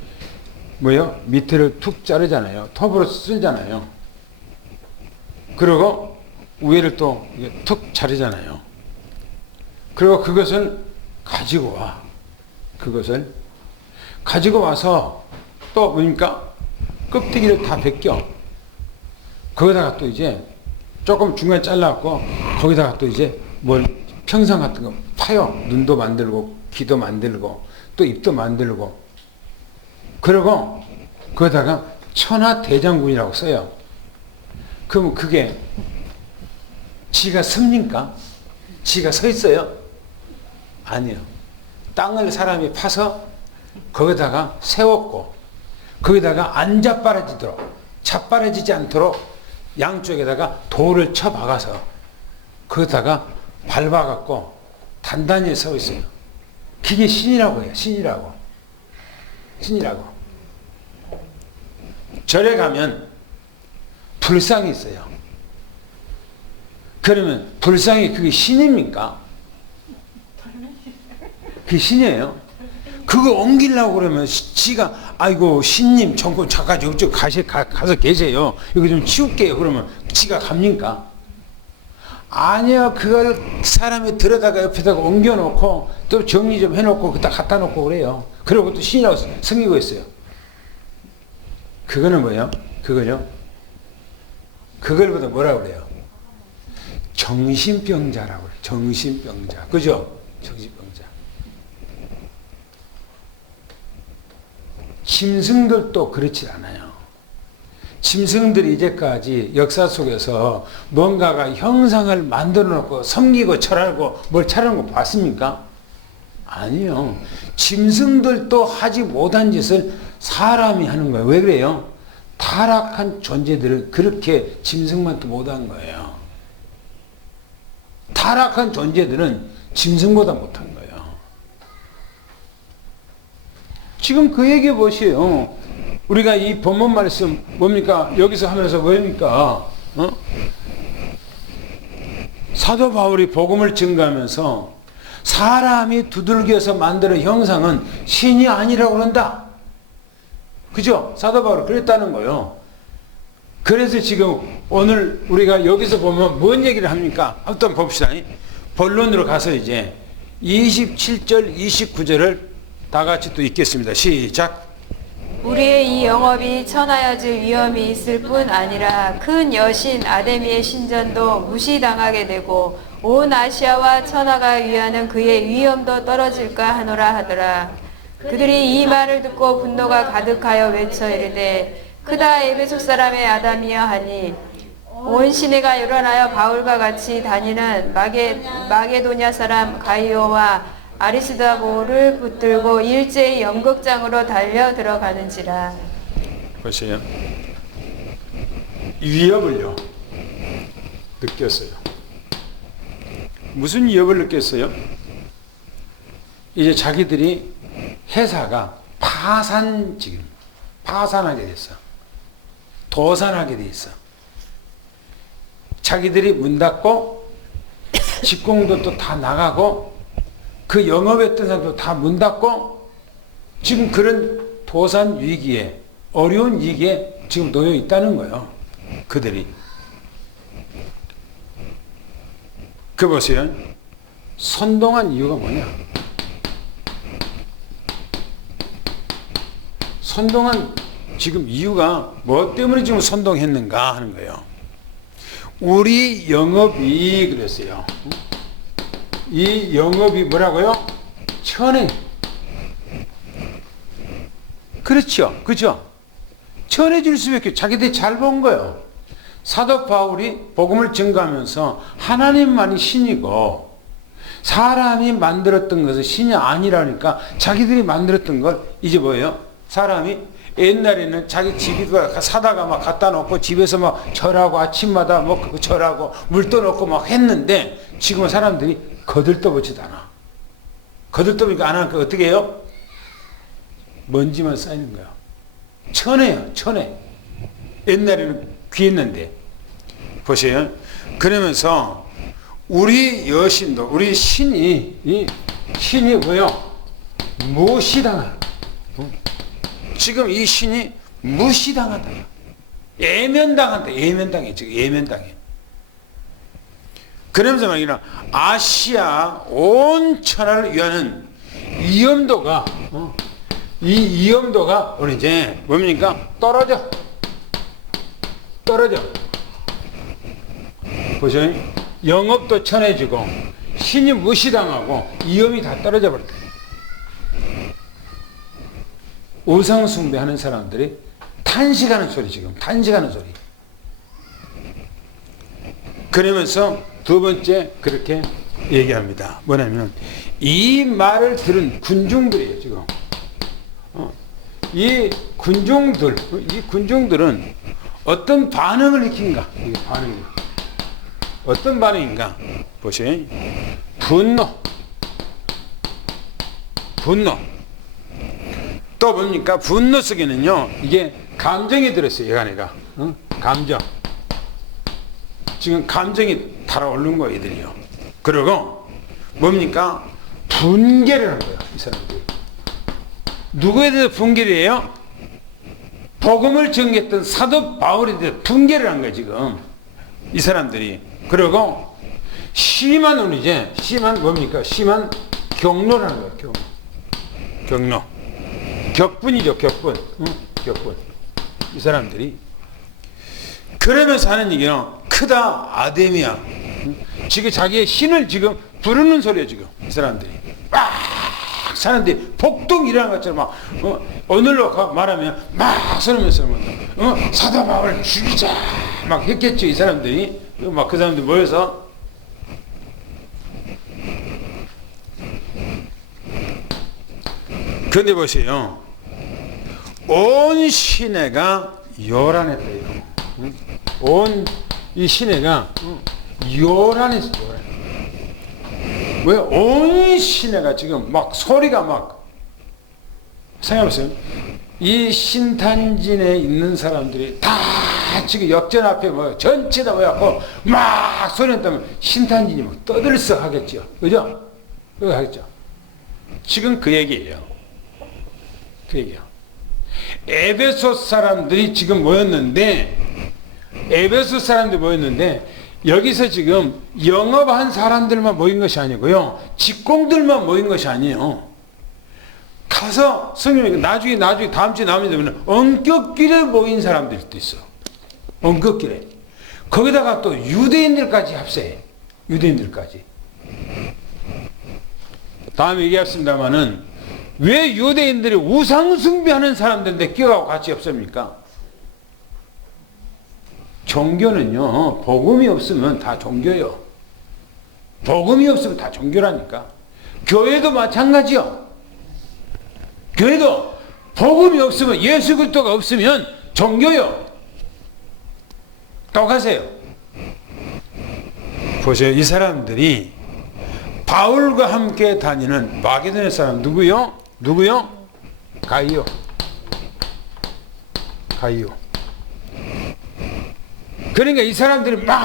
밑을 툭 자르잖아요. 톱으로 쓸잖아요. 그리고 위에를 또 툭 자르잖아요. 그리고 그것을 가지고 와. 그것을 가지고 와서 또 뭡니까? 껍데기를 다 벗겨. 거기다가 또 이제 조금 중간에 잘라갖고 거기다가 또 이제 평상 같은 거 파요. 눈도 만들고 귀도 만들고 또 입도 만들고 그리고 거기다가 천하대장군이라고 써요. 그럼 그게 지가 섭니까? 지가 서 있어요? 아니요. 땅을 사람이 파서 거기다가 세웠고 거기다가 안 자빠라지지 않도록 양쪽에다가 돌을 쳐 박아서 거기다가 밟아갖고 단단히 서 있어요. 그게 신이라고 해요. 신이라고. 절에 가면 불상이 있어요. 그러면 불상이 그게 신입니까? 그게 신이에요. 그거 옮기려고 그러면 지가 아이고 신님 잠깐 저쪽 가서 계세요. 이거 좀 치울게요. 그러면 지가 갑니까? 아니요. 그걸 사람이 들여다가 옆에다가 옮겨놓고 또 정리 좀 해놓고 그다 갖다 놓고 그래요. 그러고 또 신이라고 섬기고 있어요. 그거는 뭐예요? 그걸보다 뭐라고 그래요? 정신병자라고 그래요. 정신병자. 그죠? 정신병자. 짐승들도 그렇지 않아요. 짐승들이 이제까지 역사 속에서 뭔가가 형상을 만들어 놓고 섬기고 절하고 뭘 차리는 거 봤습니까? 아니요. 짐승들도 하지 못한 짓을 사람이 하는 거예요. 왜 그래요? 타락한 존재들은 그렇게 짐승만도 못한 거예요. 타락한 존재들은 짐승보다 못한 거예요. 지금 그 얘기 보세요. 우리가 이 본문 말씀 뭡니까? 여기서 하면서 뭡니까? 사도 바울이 복음을 증거하면서 사람이 두들겨서 만드는 형상은 신이 아니라고 그런다. 그죠? 사도 바울은 그랬다는 거예요. 그래서 지금 오늘 우리가 여기서 보면 뭔 얘기를 합니까? 한번 봅시다. 본론으로 가서 이제 27절, 29절을 다 같이 또 읽겠습니다. 시작. 우리의 이 영업이 천하여질 위험이 있을 뿐 아니라 큰 여신 아데미의 신전도 무시당하게 되고 온 아시아와 천하가 위하는 그의 위엄도 떨어질까 하노라 하더라. 그들이 이 말을 듣고 분노가 가득하여 외쳐 이르되 크다 에베소 사람의 아담이여 하니 온 시내가 일어나여 바울과 같이 다니는 마게도냐 사람 가이오와 아리스다고를 붙들고 일제히 연극장으로 달려 들어가는지라. 보세요. 위협을요 느꼈어요. 무슨 위협을 느꼈어요? 이제 자기들이 회사가 파산하게 됐어. 도산하게 돼 있어. 자기들이 문 닫고 직공도 또 다 나가고 그 영업했던 사람도 다 문 닫고 지금 그런 도산 위기에 어려운 위기에 지금 놓여 있다는 거예요. 그들이. 그 보세요. 선동한 이유가 뭐냐? 선동한 지금 이유가 뭐 때문에 지금 선동했는가 하는 거예요. 우리 영업이 그랬어요. 이 영업이 뭐라고요? 천해. 그렇죠. 그죠? 전해줄 수밖에 자기들이 잘 본 거예요. 사도 바울이 복음을 증거하면서 하나님만이 신이고 사람이 만들었던 것은 신이 아니라니까 자기들이 만들었던 걸 이제 뭐예요? 사람이 옛날에는 자기 집이 사다가 막 갖다 놓고 집에서 막 절하고 아침마다 먹고 절하고 물도 넣고 막 했는데 지금은 사람들이 거들떠보지도 않아. 거들떠보니까 안 하니까 어떻게 해요? 먼지만 쌓이는 거야. 천해요, 천해. 옛날에는 귀했는데. 보세요. 그러면서 우리 여신도, 우리 신이 뭐요? 무시당한. 지금 이 신이 무시당한다. 예면당한다. 예면당해. 지금 예면당해. 그러면서 말이야, 아시아 온 천하를 위하는 위험도가, 이 위험도가 우리 이제 뭡니까? 떨어져. 보세요. 영업도 천해지고 신이 무시당하고 위험이 다 떨어져 버렸다. 우상 숭배하는 사람들이 탄식하는 소리, 지금 탄식하는 소리. 그러면서 두 번째 그렇게 얘기합니다. 뭐냐면 이 말을 들은 군중들이에요, 지금. 이 군중들은 어떤 반응을 일으킨가? 이게 반응이 어떤 반응인가? 보세요. 분노. 또 뭡니까? 분노 속에는요, 이게 감정이 들었어요, 이 안에가. 감정. 지금 감정이 달아오른 거예요, 이들이요. 그리고 뭡니까? 분개를 한 거예요, 이 사람들이. 누구에 대해서 분개를 해요? 복음을 전개했던 사도 바울에 대해서 분개를 한 거예요, 지금. 이 사람들이. 그리고 심한 뭡니까? 심한 경로를 한 거예요, 경로. 격분이죠, 격분. 이 사람들이. 그러면서 하는 얘기는 크다 아데미야. 지금 자기의 신을 지금 부르는 소리예요, 지금. 이 사람들이. 막 사람들이 복동이라는 것처럼 막, 오늘로 말하면 막 소리면서 사도 바울 죽이자 막 했겠죠, 이 사람들이. 막 그 사람들 모여서. 근데 보세요. 온 시내가 요란했다. 온 이 시내가 요란했어. 왜? 온 시내가 지금 막 소리가 막, 생각해보세요. 이 신탄진에 있는 사람들이 다 지금 역전 앞에 뭐 전체 다 모여갖고 막 소리 냈다면 신탄진이 막 떠들썩 하겠죠. 그죠? 그거 하겠죠. 지금 그 얘기예요. 그 얘기야. 에베소 사람들이 지금 모였는데, 여기서 지금 영업한 사람들만 모인 것이 아니고요, 직공들만 모인 것이 아니에요. 가서 성경에 나중에 다음 주에 나오면 되면 엉격길에 모인 사람들도 있어. 엉격길에. 거기다가 또 유대인들까지 합세해. 유대인들까지. 다음에 얘기했습니다마는 왜 유대인들이 우상숭배하는 사람들인데 끼어가고 같이 없습니까? 종교는요, 복음이 없으면 다 종교요. 복음이 없으면 다 종교라니까. 교회도 마찬가지요. 교회도 복음이 없으면, 예수 그리스도가 없으면 종교요. 똑같아요. 보세요. 이 사람들이 바울과 함께 다니는 마게도냐 사람 누구요? 가이오. 그러니까 이 사람들이 막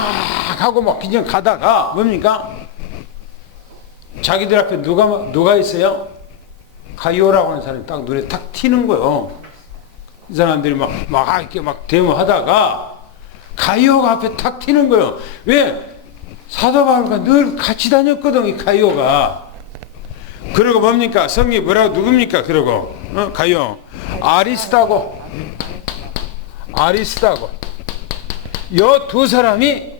하고 막 그냥 가다가 뭡니까? 자기들 앞에 누가 있어요? 가이오라고 하는 사람이 딱 눈에 탁 튀는 거예요. 이 사람들이 막 이렇게 막 데모하다가 가이오가 앞에 탁 튀는 거예요. 왜? 사도 바울과 늘 같이 다녔거든, 이 가이오가. 그리고 뭡니까? 성이 뭐라고, 누굽니까? 그러고, 가이오. 아리스타고. 요 두 사람이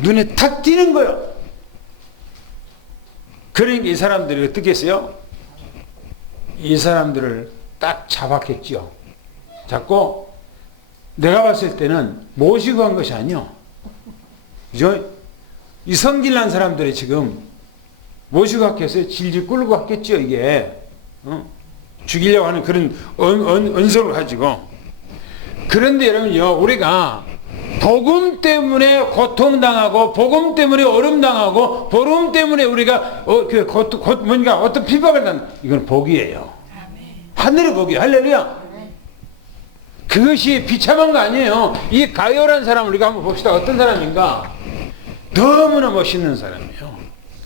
눈에 탁 띄는 거예요. 그러니까 이 사람들이 어떻게 했어요? 이 사람들을 딱 잡았겠죠. 자꾸 내가 봤을 때는 모시고 간 것이 아니요. 그죠? 이 성질난 사람들이 지금 모시고 갔겠어요? 질질 끌고 갔겠죠, 이게. 죽이려고 하는 그런 언성을 가지고. 그런데 여러분요, 우리가 복음 때문에 고통당하고, 복음 때문에 어려움당하고, 복음 때문에 우리가 뭔가 어떤 핍박을 당한, 이건 복이에요. 하늘의 복이에요. 할렐루야. 그것이 비참한 거 아니에요. 이 가요라는 사람을 우리가 한번 봅시다. 어떤 사람인가? 너무나 멋있는 사람이에요.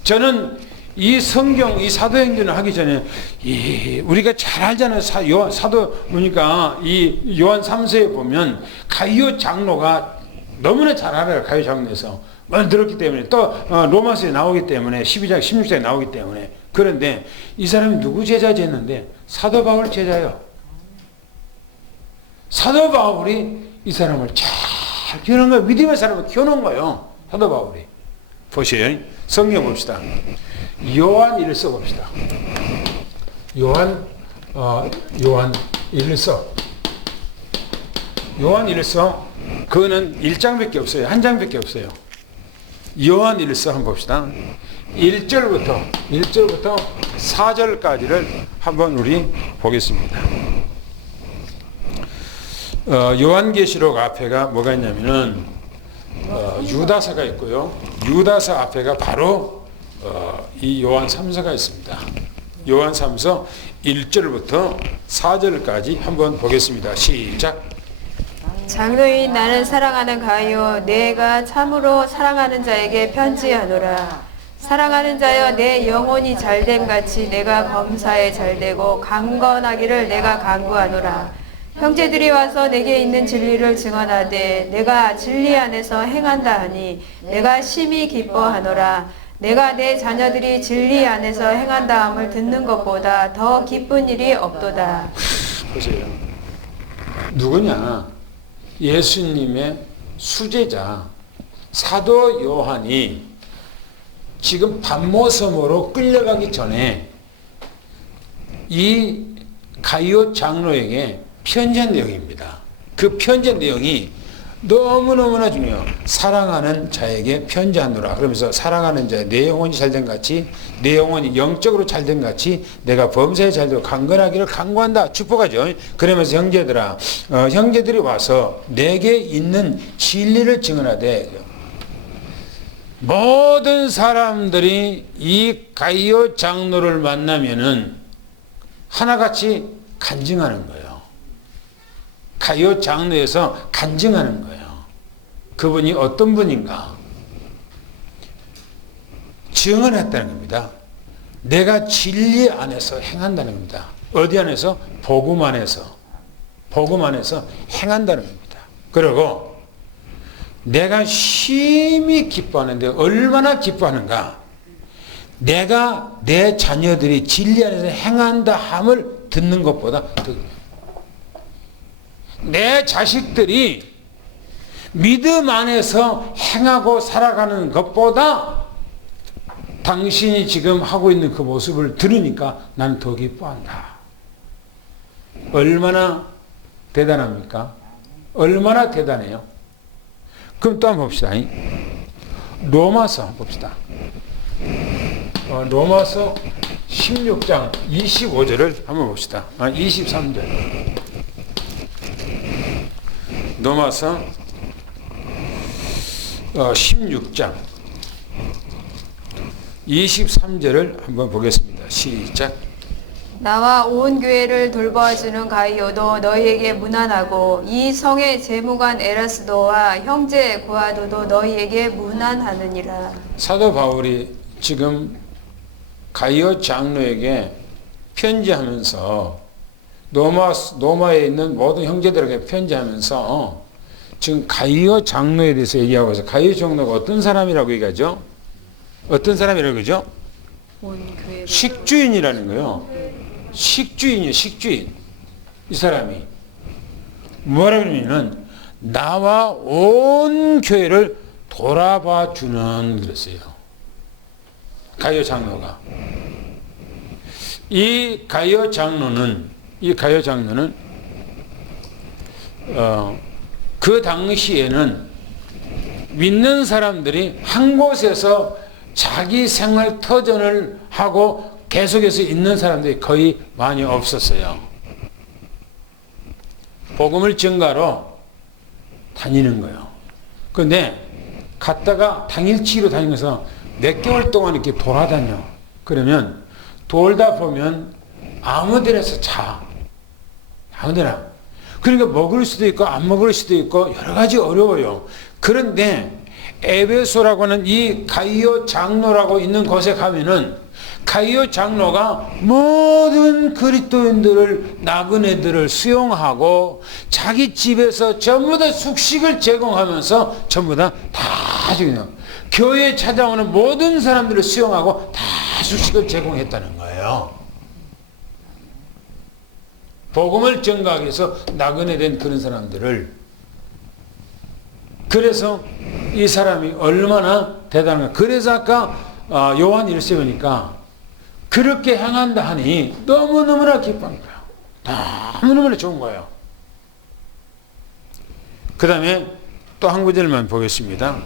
저는 이 성경, 이 사도행전을 하기 전에, 우리가 잘 알잖아요. 사도, 보니까 이 요한 3서에 보면 가이오 장로가 너무나 잘 알아요. 가이오 장로에서. 많이 들었기 때문에, 또 로마서에 나오기 때문에, 12장, 16장에 나오기 때문에. 그런데 이 사람이 누구 제자지 했는데 사도 바울 제자예요. 사도 바울이 이 사람을 잘 키우는 거예요. 믿음의 사람을 키워놓은 거예요. 사도 바울이. 보세요. 성경 봅시다. 요한 1서 봅시다. 요한 1서. 요한 1서. 그거는 1장밖에 없어요. 한 장밖에 없어요. 요한 1서 한번 봅시다. 1절부터 4절까지를 한번 우리 보겠습니다. 요한계시록 앞에가 뭐가 있냐면은 유다서가 있고요. 유다서 앞에가 바로 이 요한 3서가 있습니다. 요한 3서 1절부터 4절까지 한번 보겠습니다. 시작. 장로인 나는 사랑하는 가요 내가 참으로 사랑하는 자에게 편지하노라. 사랑하는 자여 내 영혼이 잘됨 같이 내가 검사에 잘되고 강건하기를 내가 간구하노라. 형제들이 와서 내게 있는 진리를 증언하되 내가 진리 안에서 행한다 하니 내가 심히 기뻐하노라. 내가 내 자녀들이 진리 안에서 행한다 함을 듣는 것보다 더 기쁜 일이 없도다. 보세요. 누구냐? 예수님의 수제자 사도 요한이 지금 반모섬으로 끌려가기 전에 이 가이오 장로에게 편지한 내용입니다. 그 편지한 내용이 너무너무나 중요해요. 사랑하는 자에게 편지하노라. 그러면서 사랑하는 자의 내 영혼이 잘된 같이 내 영혼이 영적으로 잘된 같이 내가 범사에 잘되고 강건하기를 간구한다. 축복하죠. 그러면서 형제들아 형제들이 와서 내게 있는 진리를 증언하되 모든 사람들이 이 가이오 장로를 만나면은 하나같이 간증하는 거예요. 가이오 장로에서 간증하는 거예요. 그분이 어떤 분인가? 증언했다는 겁니다. 내가 진리 안에서 행한다는 겁니다. 어디 안에서? 복음 안에서. 복음 안에서 행한다는 겁니다. 그리고 내가 심히 기뻐하는데 얼마나 기뻐하는가? 내가 내 자녀들이 진리 안에서 행한다 함을 듣는 것보다 내 자식들이 믿음 안에서 행하고 살아가는 것보다 당신이 지금 하고 있는 그 모습을 들으니까 나는 더 기뻐한다. 얼마나 대단합니까? 얼마나 대단해요? 그럼 또 한번 봅시다. 로마서 한번 봅시다. 로마서 16장 25절을 한번 봅시다. 23절. 로마서 16장 23절을 한번 보겠습니다. 시작. 나와 온 교회를 돌보아주는 가이오도 너희에게 문안하고 이 성의 재무관 에라스도와 형제 구아도도 너희에게 문안하느니라. 사도 바울이 지금 가이오 장로에게 편지하면서 로마에 있는 모든 형제들에게 편지하면서 지금 가이오 장로에 대해서 얘기하고 있어요. 가이오 장로가 어떤 사람이라고 얘기하죠? 어떤 사람이라고 그러죠? 식주인이라는 거예요. 식주인이에요. 식주인. 이 사람이 뭐라 그러면은 나와 온 교회를 돌아봐 주는 그랬어요. 가이오 장로가. 이 가이오 장로는 그 당시에는 믿는 사람들이 한 곳에서 자기 생활 터전을 하고 계속해서 있는 사람들이 거의 많이 없었어요. 복음을 증가로 다니는 거예요. 그런데 갔다가 당일치기로 다니면서 몇 개월 동안 이렇게 돌아다녀. 그러면 돌다 보면 아무 데라서 자. 아무 데나. 그러니까 먹을 수도 있고 안 먹을 수도 있고 여러 가지 어려워요. 그런데 에베소라고 하는 이 가이오 장로라고 있는 곳에 가면은 가이오 장로가 모든 그리스도인들을 나그네들을 수용하고 자기 집에서 전부 다 숙식을 제공하면서 전부 다 주기는 교회에 찾아오는 모든 사람들을 수용하고 다 숙식을 제공했다는 거예요. 복음을 전가하기 위해서 나그네 된 그런 사람들을. 그래서 이 사람이 얼마나 대단한가. 그래서 아까 요한 1세 보니까 그렇게 행한다 하니 너무너무나 기쁜 거예요. 너무너무나 좋은 거예요. 그 다음에 또 한 구절만 보겠습니다.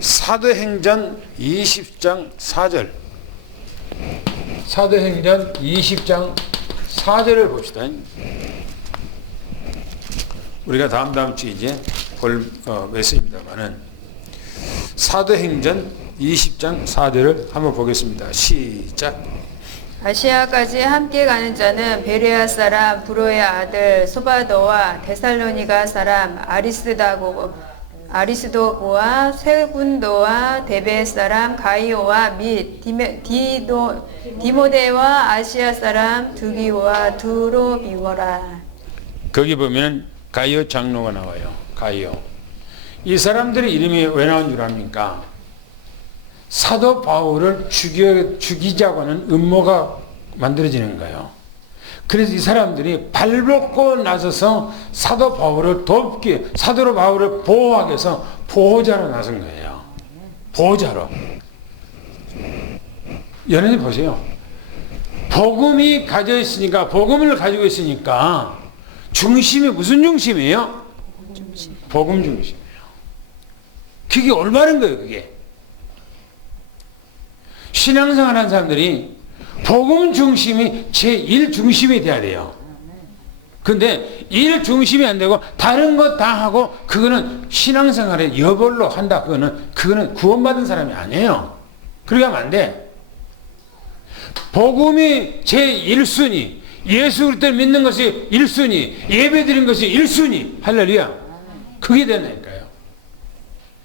사도행전 20장 4절. 사도행전 20장 4절을 봅시다. 우리가 다음 주에 이제 볼 메시지입니다만은 사도행전 20장 4절을 한번 보겠습니다. 시작. 아시아까지 함께 가는 자는 베레아 사람 브로의 아들 소바도와 데살로니가 사람 아리스도고와 세군도와 데베 사람 가이오와 및 디모데와 아시아 사람 두기오와 두로미오라. 거기 보면 가이오 장로가 나와요. 가이오. 이 사람들의 이름이 왜 나온 줄 압니까? 사도 바울을 죽이자고 하는 음모가 만들어지는 거예요. 그래서 이 사람들이 발벗고 나서서 사도 바울을 돕기, 사도 바울을 보호하기 위해서 보호자로 나선 거예요. 보호자로. 여러분이 보세요. 복음이 가져 있으니까, 복음을 가지고 있으니까 중심이 무슨 중심이에요? 복음 중심이에요. 그게 올바른 거예요, 그게. 신앙생활 하는 사람들이 복음 중심이 제1 중심이 돼야 돼요. 근데 일 중심이 안 되고 다른 것 다 하고 그거는 신앙생활의 여벌로 한다. 그거는 구원받은 사람이 아니에요. 그렇게 하면 안 돼. 복음이 제1순위, 예수 그리스도를 믿는 것이 1순위, 예배드리는 것이 1순위. 할렐루야. 그게 되나니까요.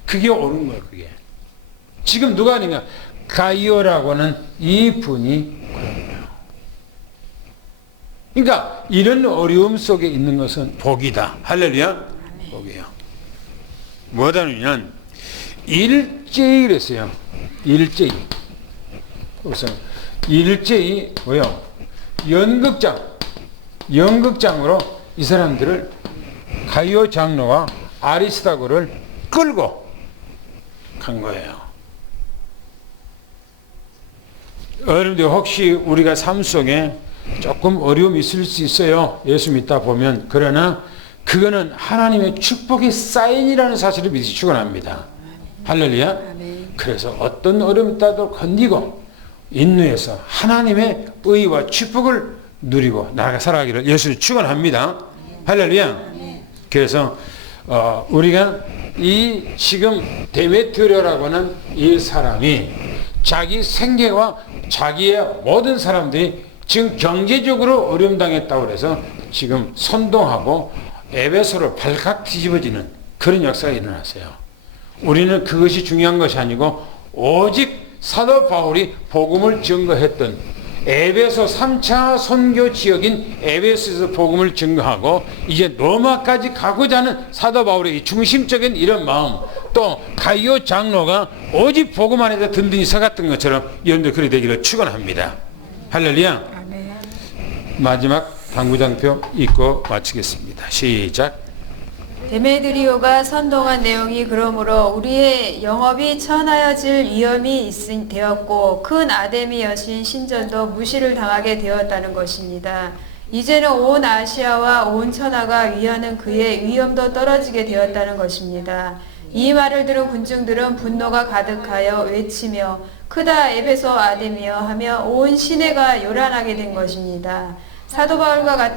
그게 옳은 거예요, 그게. 지금 누가 하느냐? 가이오라고는 이 분이 그런 거예요. 그러니까 이런 어려움 속에 있는 것은 복이다. 할렐루야. 복이에요. 뭐다냐면 일제히 그랬어요. 일제히. 그래서 일제히 뭐요? 연극장으로 이 사람들을 가이오 장로와 아리스다고를 끌고 간 거예요. 여러분들 혹시 우리가 삶 속에 조금 어려움이 있을 수 있어요. 예수 믿다 보면. 그러나 그거는 하나님의 축복의 사인이라는 사실을 믿으시 축원합니다. 할렐루야. 그래서 어떤 어려움 따도 건디고 인내해서 하나님의 의와 축복을 누리고 나아가 살아가기를 예수를 축원합니다. 할렐루야. 그래서 우리가 이 지금 데메트리오라고 하는 이 사람이 자기 생계와 자기의 모든 사람들이 지금 경제적으로 어려움 당했다고 해서 지금 선동하고 에베소로 발칵 뒤집어지는 그런 역사가 일어났어요. 우리는 그것이 중요한 것이 아니고 오직 사도 바울이 복음을 증거했던 에베소 3차 선교 지역인 에베소에서 복음을 증거하고 이제 로마까지 가고자 하는 사도 바울의 이 중심적인 이런 마음, 또 가이오 장로가 오직 복음 안에서 든든히 서갔던 것처럼 여러분들 그리 되기를 축원합니다. 할렐루야. 마지막 당구장표 읽고 마치겠습니다. 시작. 데메드리오가 선동한 내용이 그러므로 우리의 영업이 천하여질 위험이 되었고 큰 아데미 여신 신전도 무시를 당하게 되었다는 것입니다. 이제는 온 아시아와 온 천하가 위하는 그의 위엄도 떨어지게 되었다는 것입니다. 이 말을 들은 군중들은 분노가 가득하여 외치며 크다 에베소 아데미여 하며 온 시내가 요란하게 된 것입니다. 사도 바울과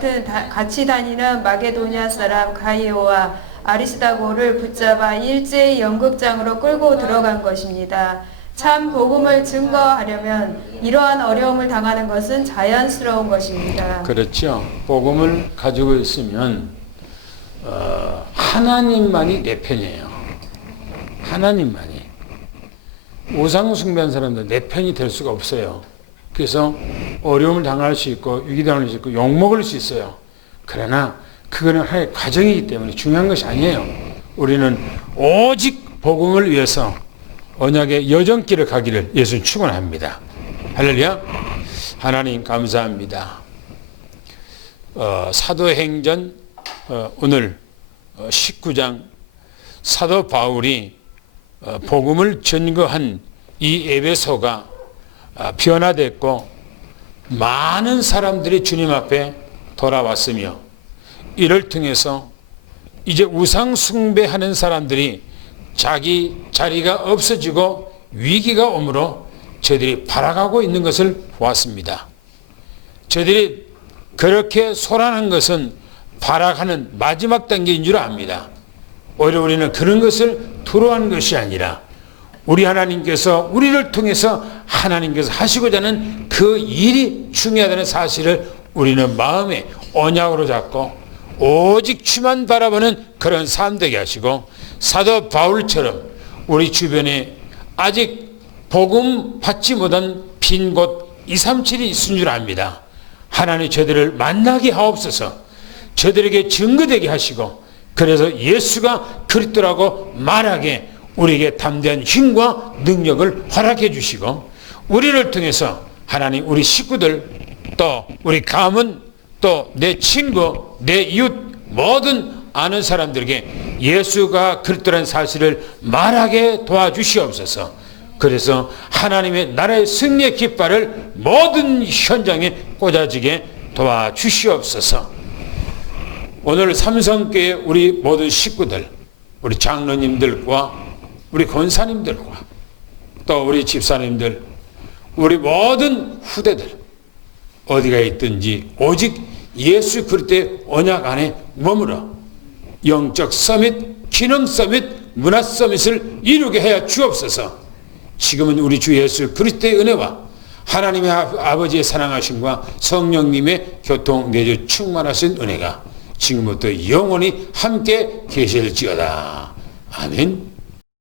같이 다니는 마게도냐 사람 가이오와 아리스다고를 붙잡아 일제히 연극장으로 끌고 들어간 것입니다. 참 복음을 증거하려면 이러한 어려움을 당하는 것은 자연스러운 것입니다. 그렇죠. 복음을 가지고 있으면 하나님만이 내 편이에요. 하나님만이. 우상 숭배한 사람들 내 편이 될 수가 없어요. 그래서 어려움을 당할 수 있고 위기당할 수 있고 욕먹을 수 있어요. 그러나 그거는 하나의 과정이기 때문에 중요한 것이 아니에요. 우리는 오직 복음을 위해서 언약의 여정길을 가기를 예수는 축원합니다. 할렐루야. 하나님 감사합니다. 사도행전 오늘 19장 사도 바울이 복음을 전거한 이 에베소가 변화됐고 많은 사람들이 주님 앞에 돌아왔으며 이를 통해서 이제 우상 숭배하는 사람들이 자기 자리가 없어지고 위기가 오므로 저들이 발악하고 있는 것을 보았습니다. 저들이 그렇게 소란한 것은 발악하는 마지막 단계인 줄 압니다. 오히려 우리는 그런 것을 두려워하는 것이 아니라 우리 하나님께서 우리를 통해서 하나님께서 하시고자 하는 그 일이 중요하다는 사실을 우리는 마음에 언약으로 잡고 오직 주만 바라보는 그런 삶 되게 하시고 사도 바울처럼 우리 주변에 아직 복음 받지 못한 빈 곳 237이 있은 줄 압니다. 하나님 저들을 만나게 하옵소서. 저들에게 증거되게 하시고 그래서 예수가 그리스도라고 말하게 우리에게 담대한 힘과 능력을 허락해 주시고 우리를 통해서 하나님 우리 식구들 또 우리 가문 또 내 친구 내 이웃 모든 아는 사람들에게 예수가 그리스도라는 사실을 말하게 도와주시옵소서. 그래서 하나님의 나라의 승리의 깃발을 모든 현장에 꽂아지게 도와주시옵소서. 오늘 삼성교회 우리 모든 식구들 우리 장로님들과 우리 권사님들과 또 우리 집사님들 우리 모든 후대들 어디가 있든지 오직 예수 그리스도의 언약 안에 머물러 영적 서밋, 기능 서밋, 문화 서밋을 이루게 하여 주옵소서. 지금은 우리 주 예수 그리스도의 은혜와 하나님의 아버지의 사랑하심과 성령님의 교통 내주 충만하신 은혜가 지금부터 영원히 함께 계실지어다. 아멘.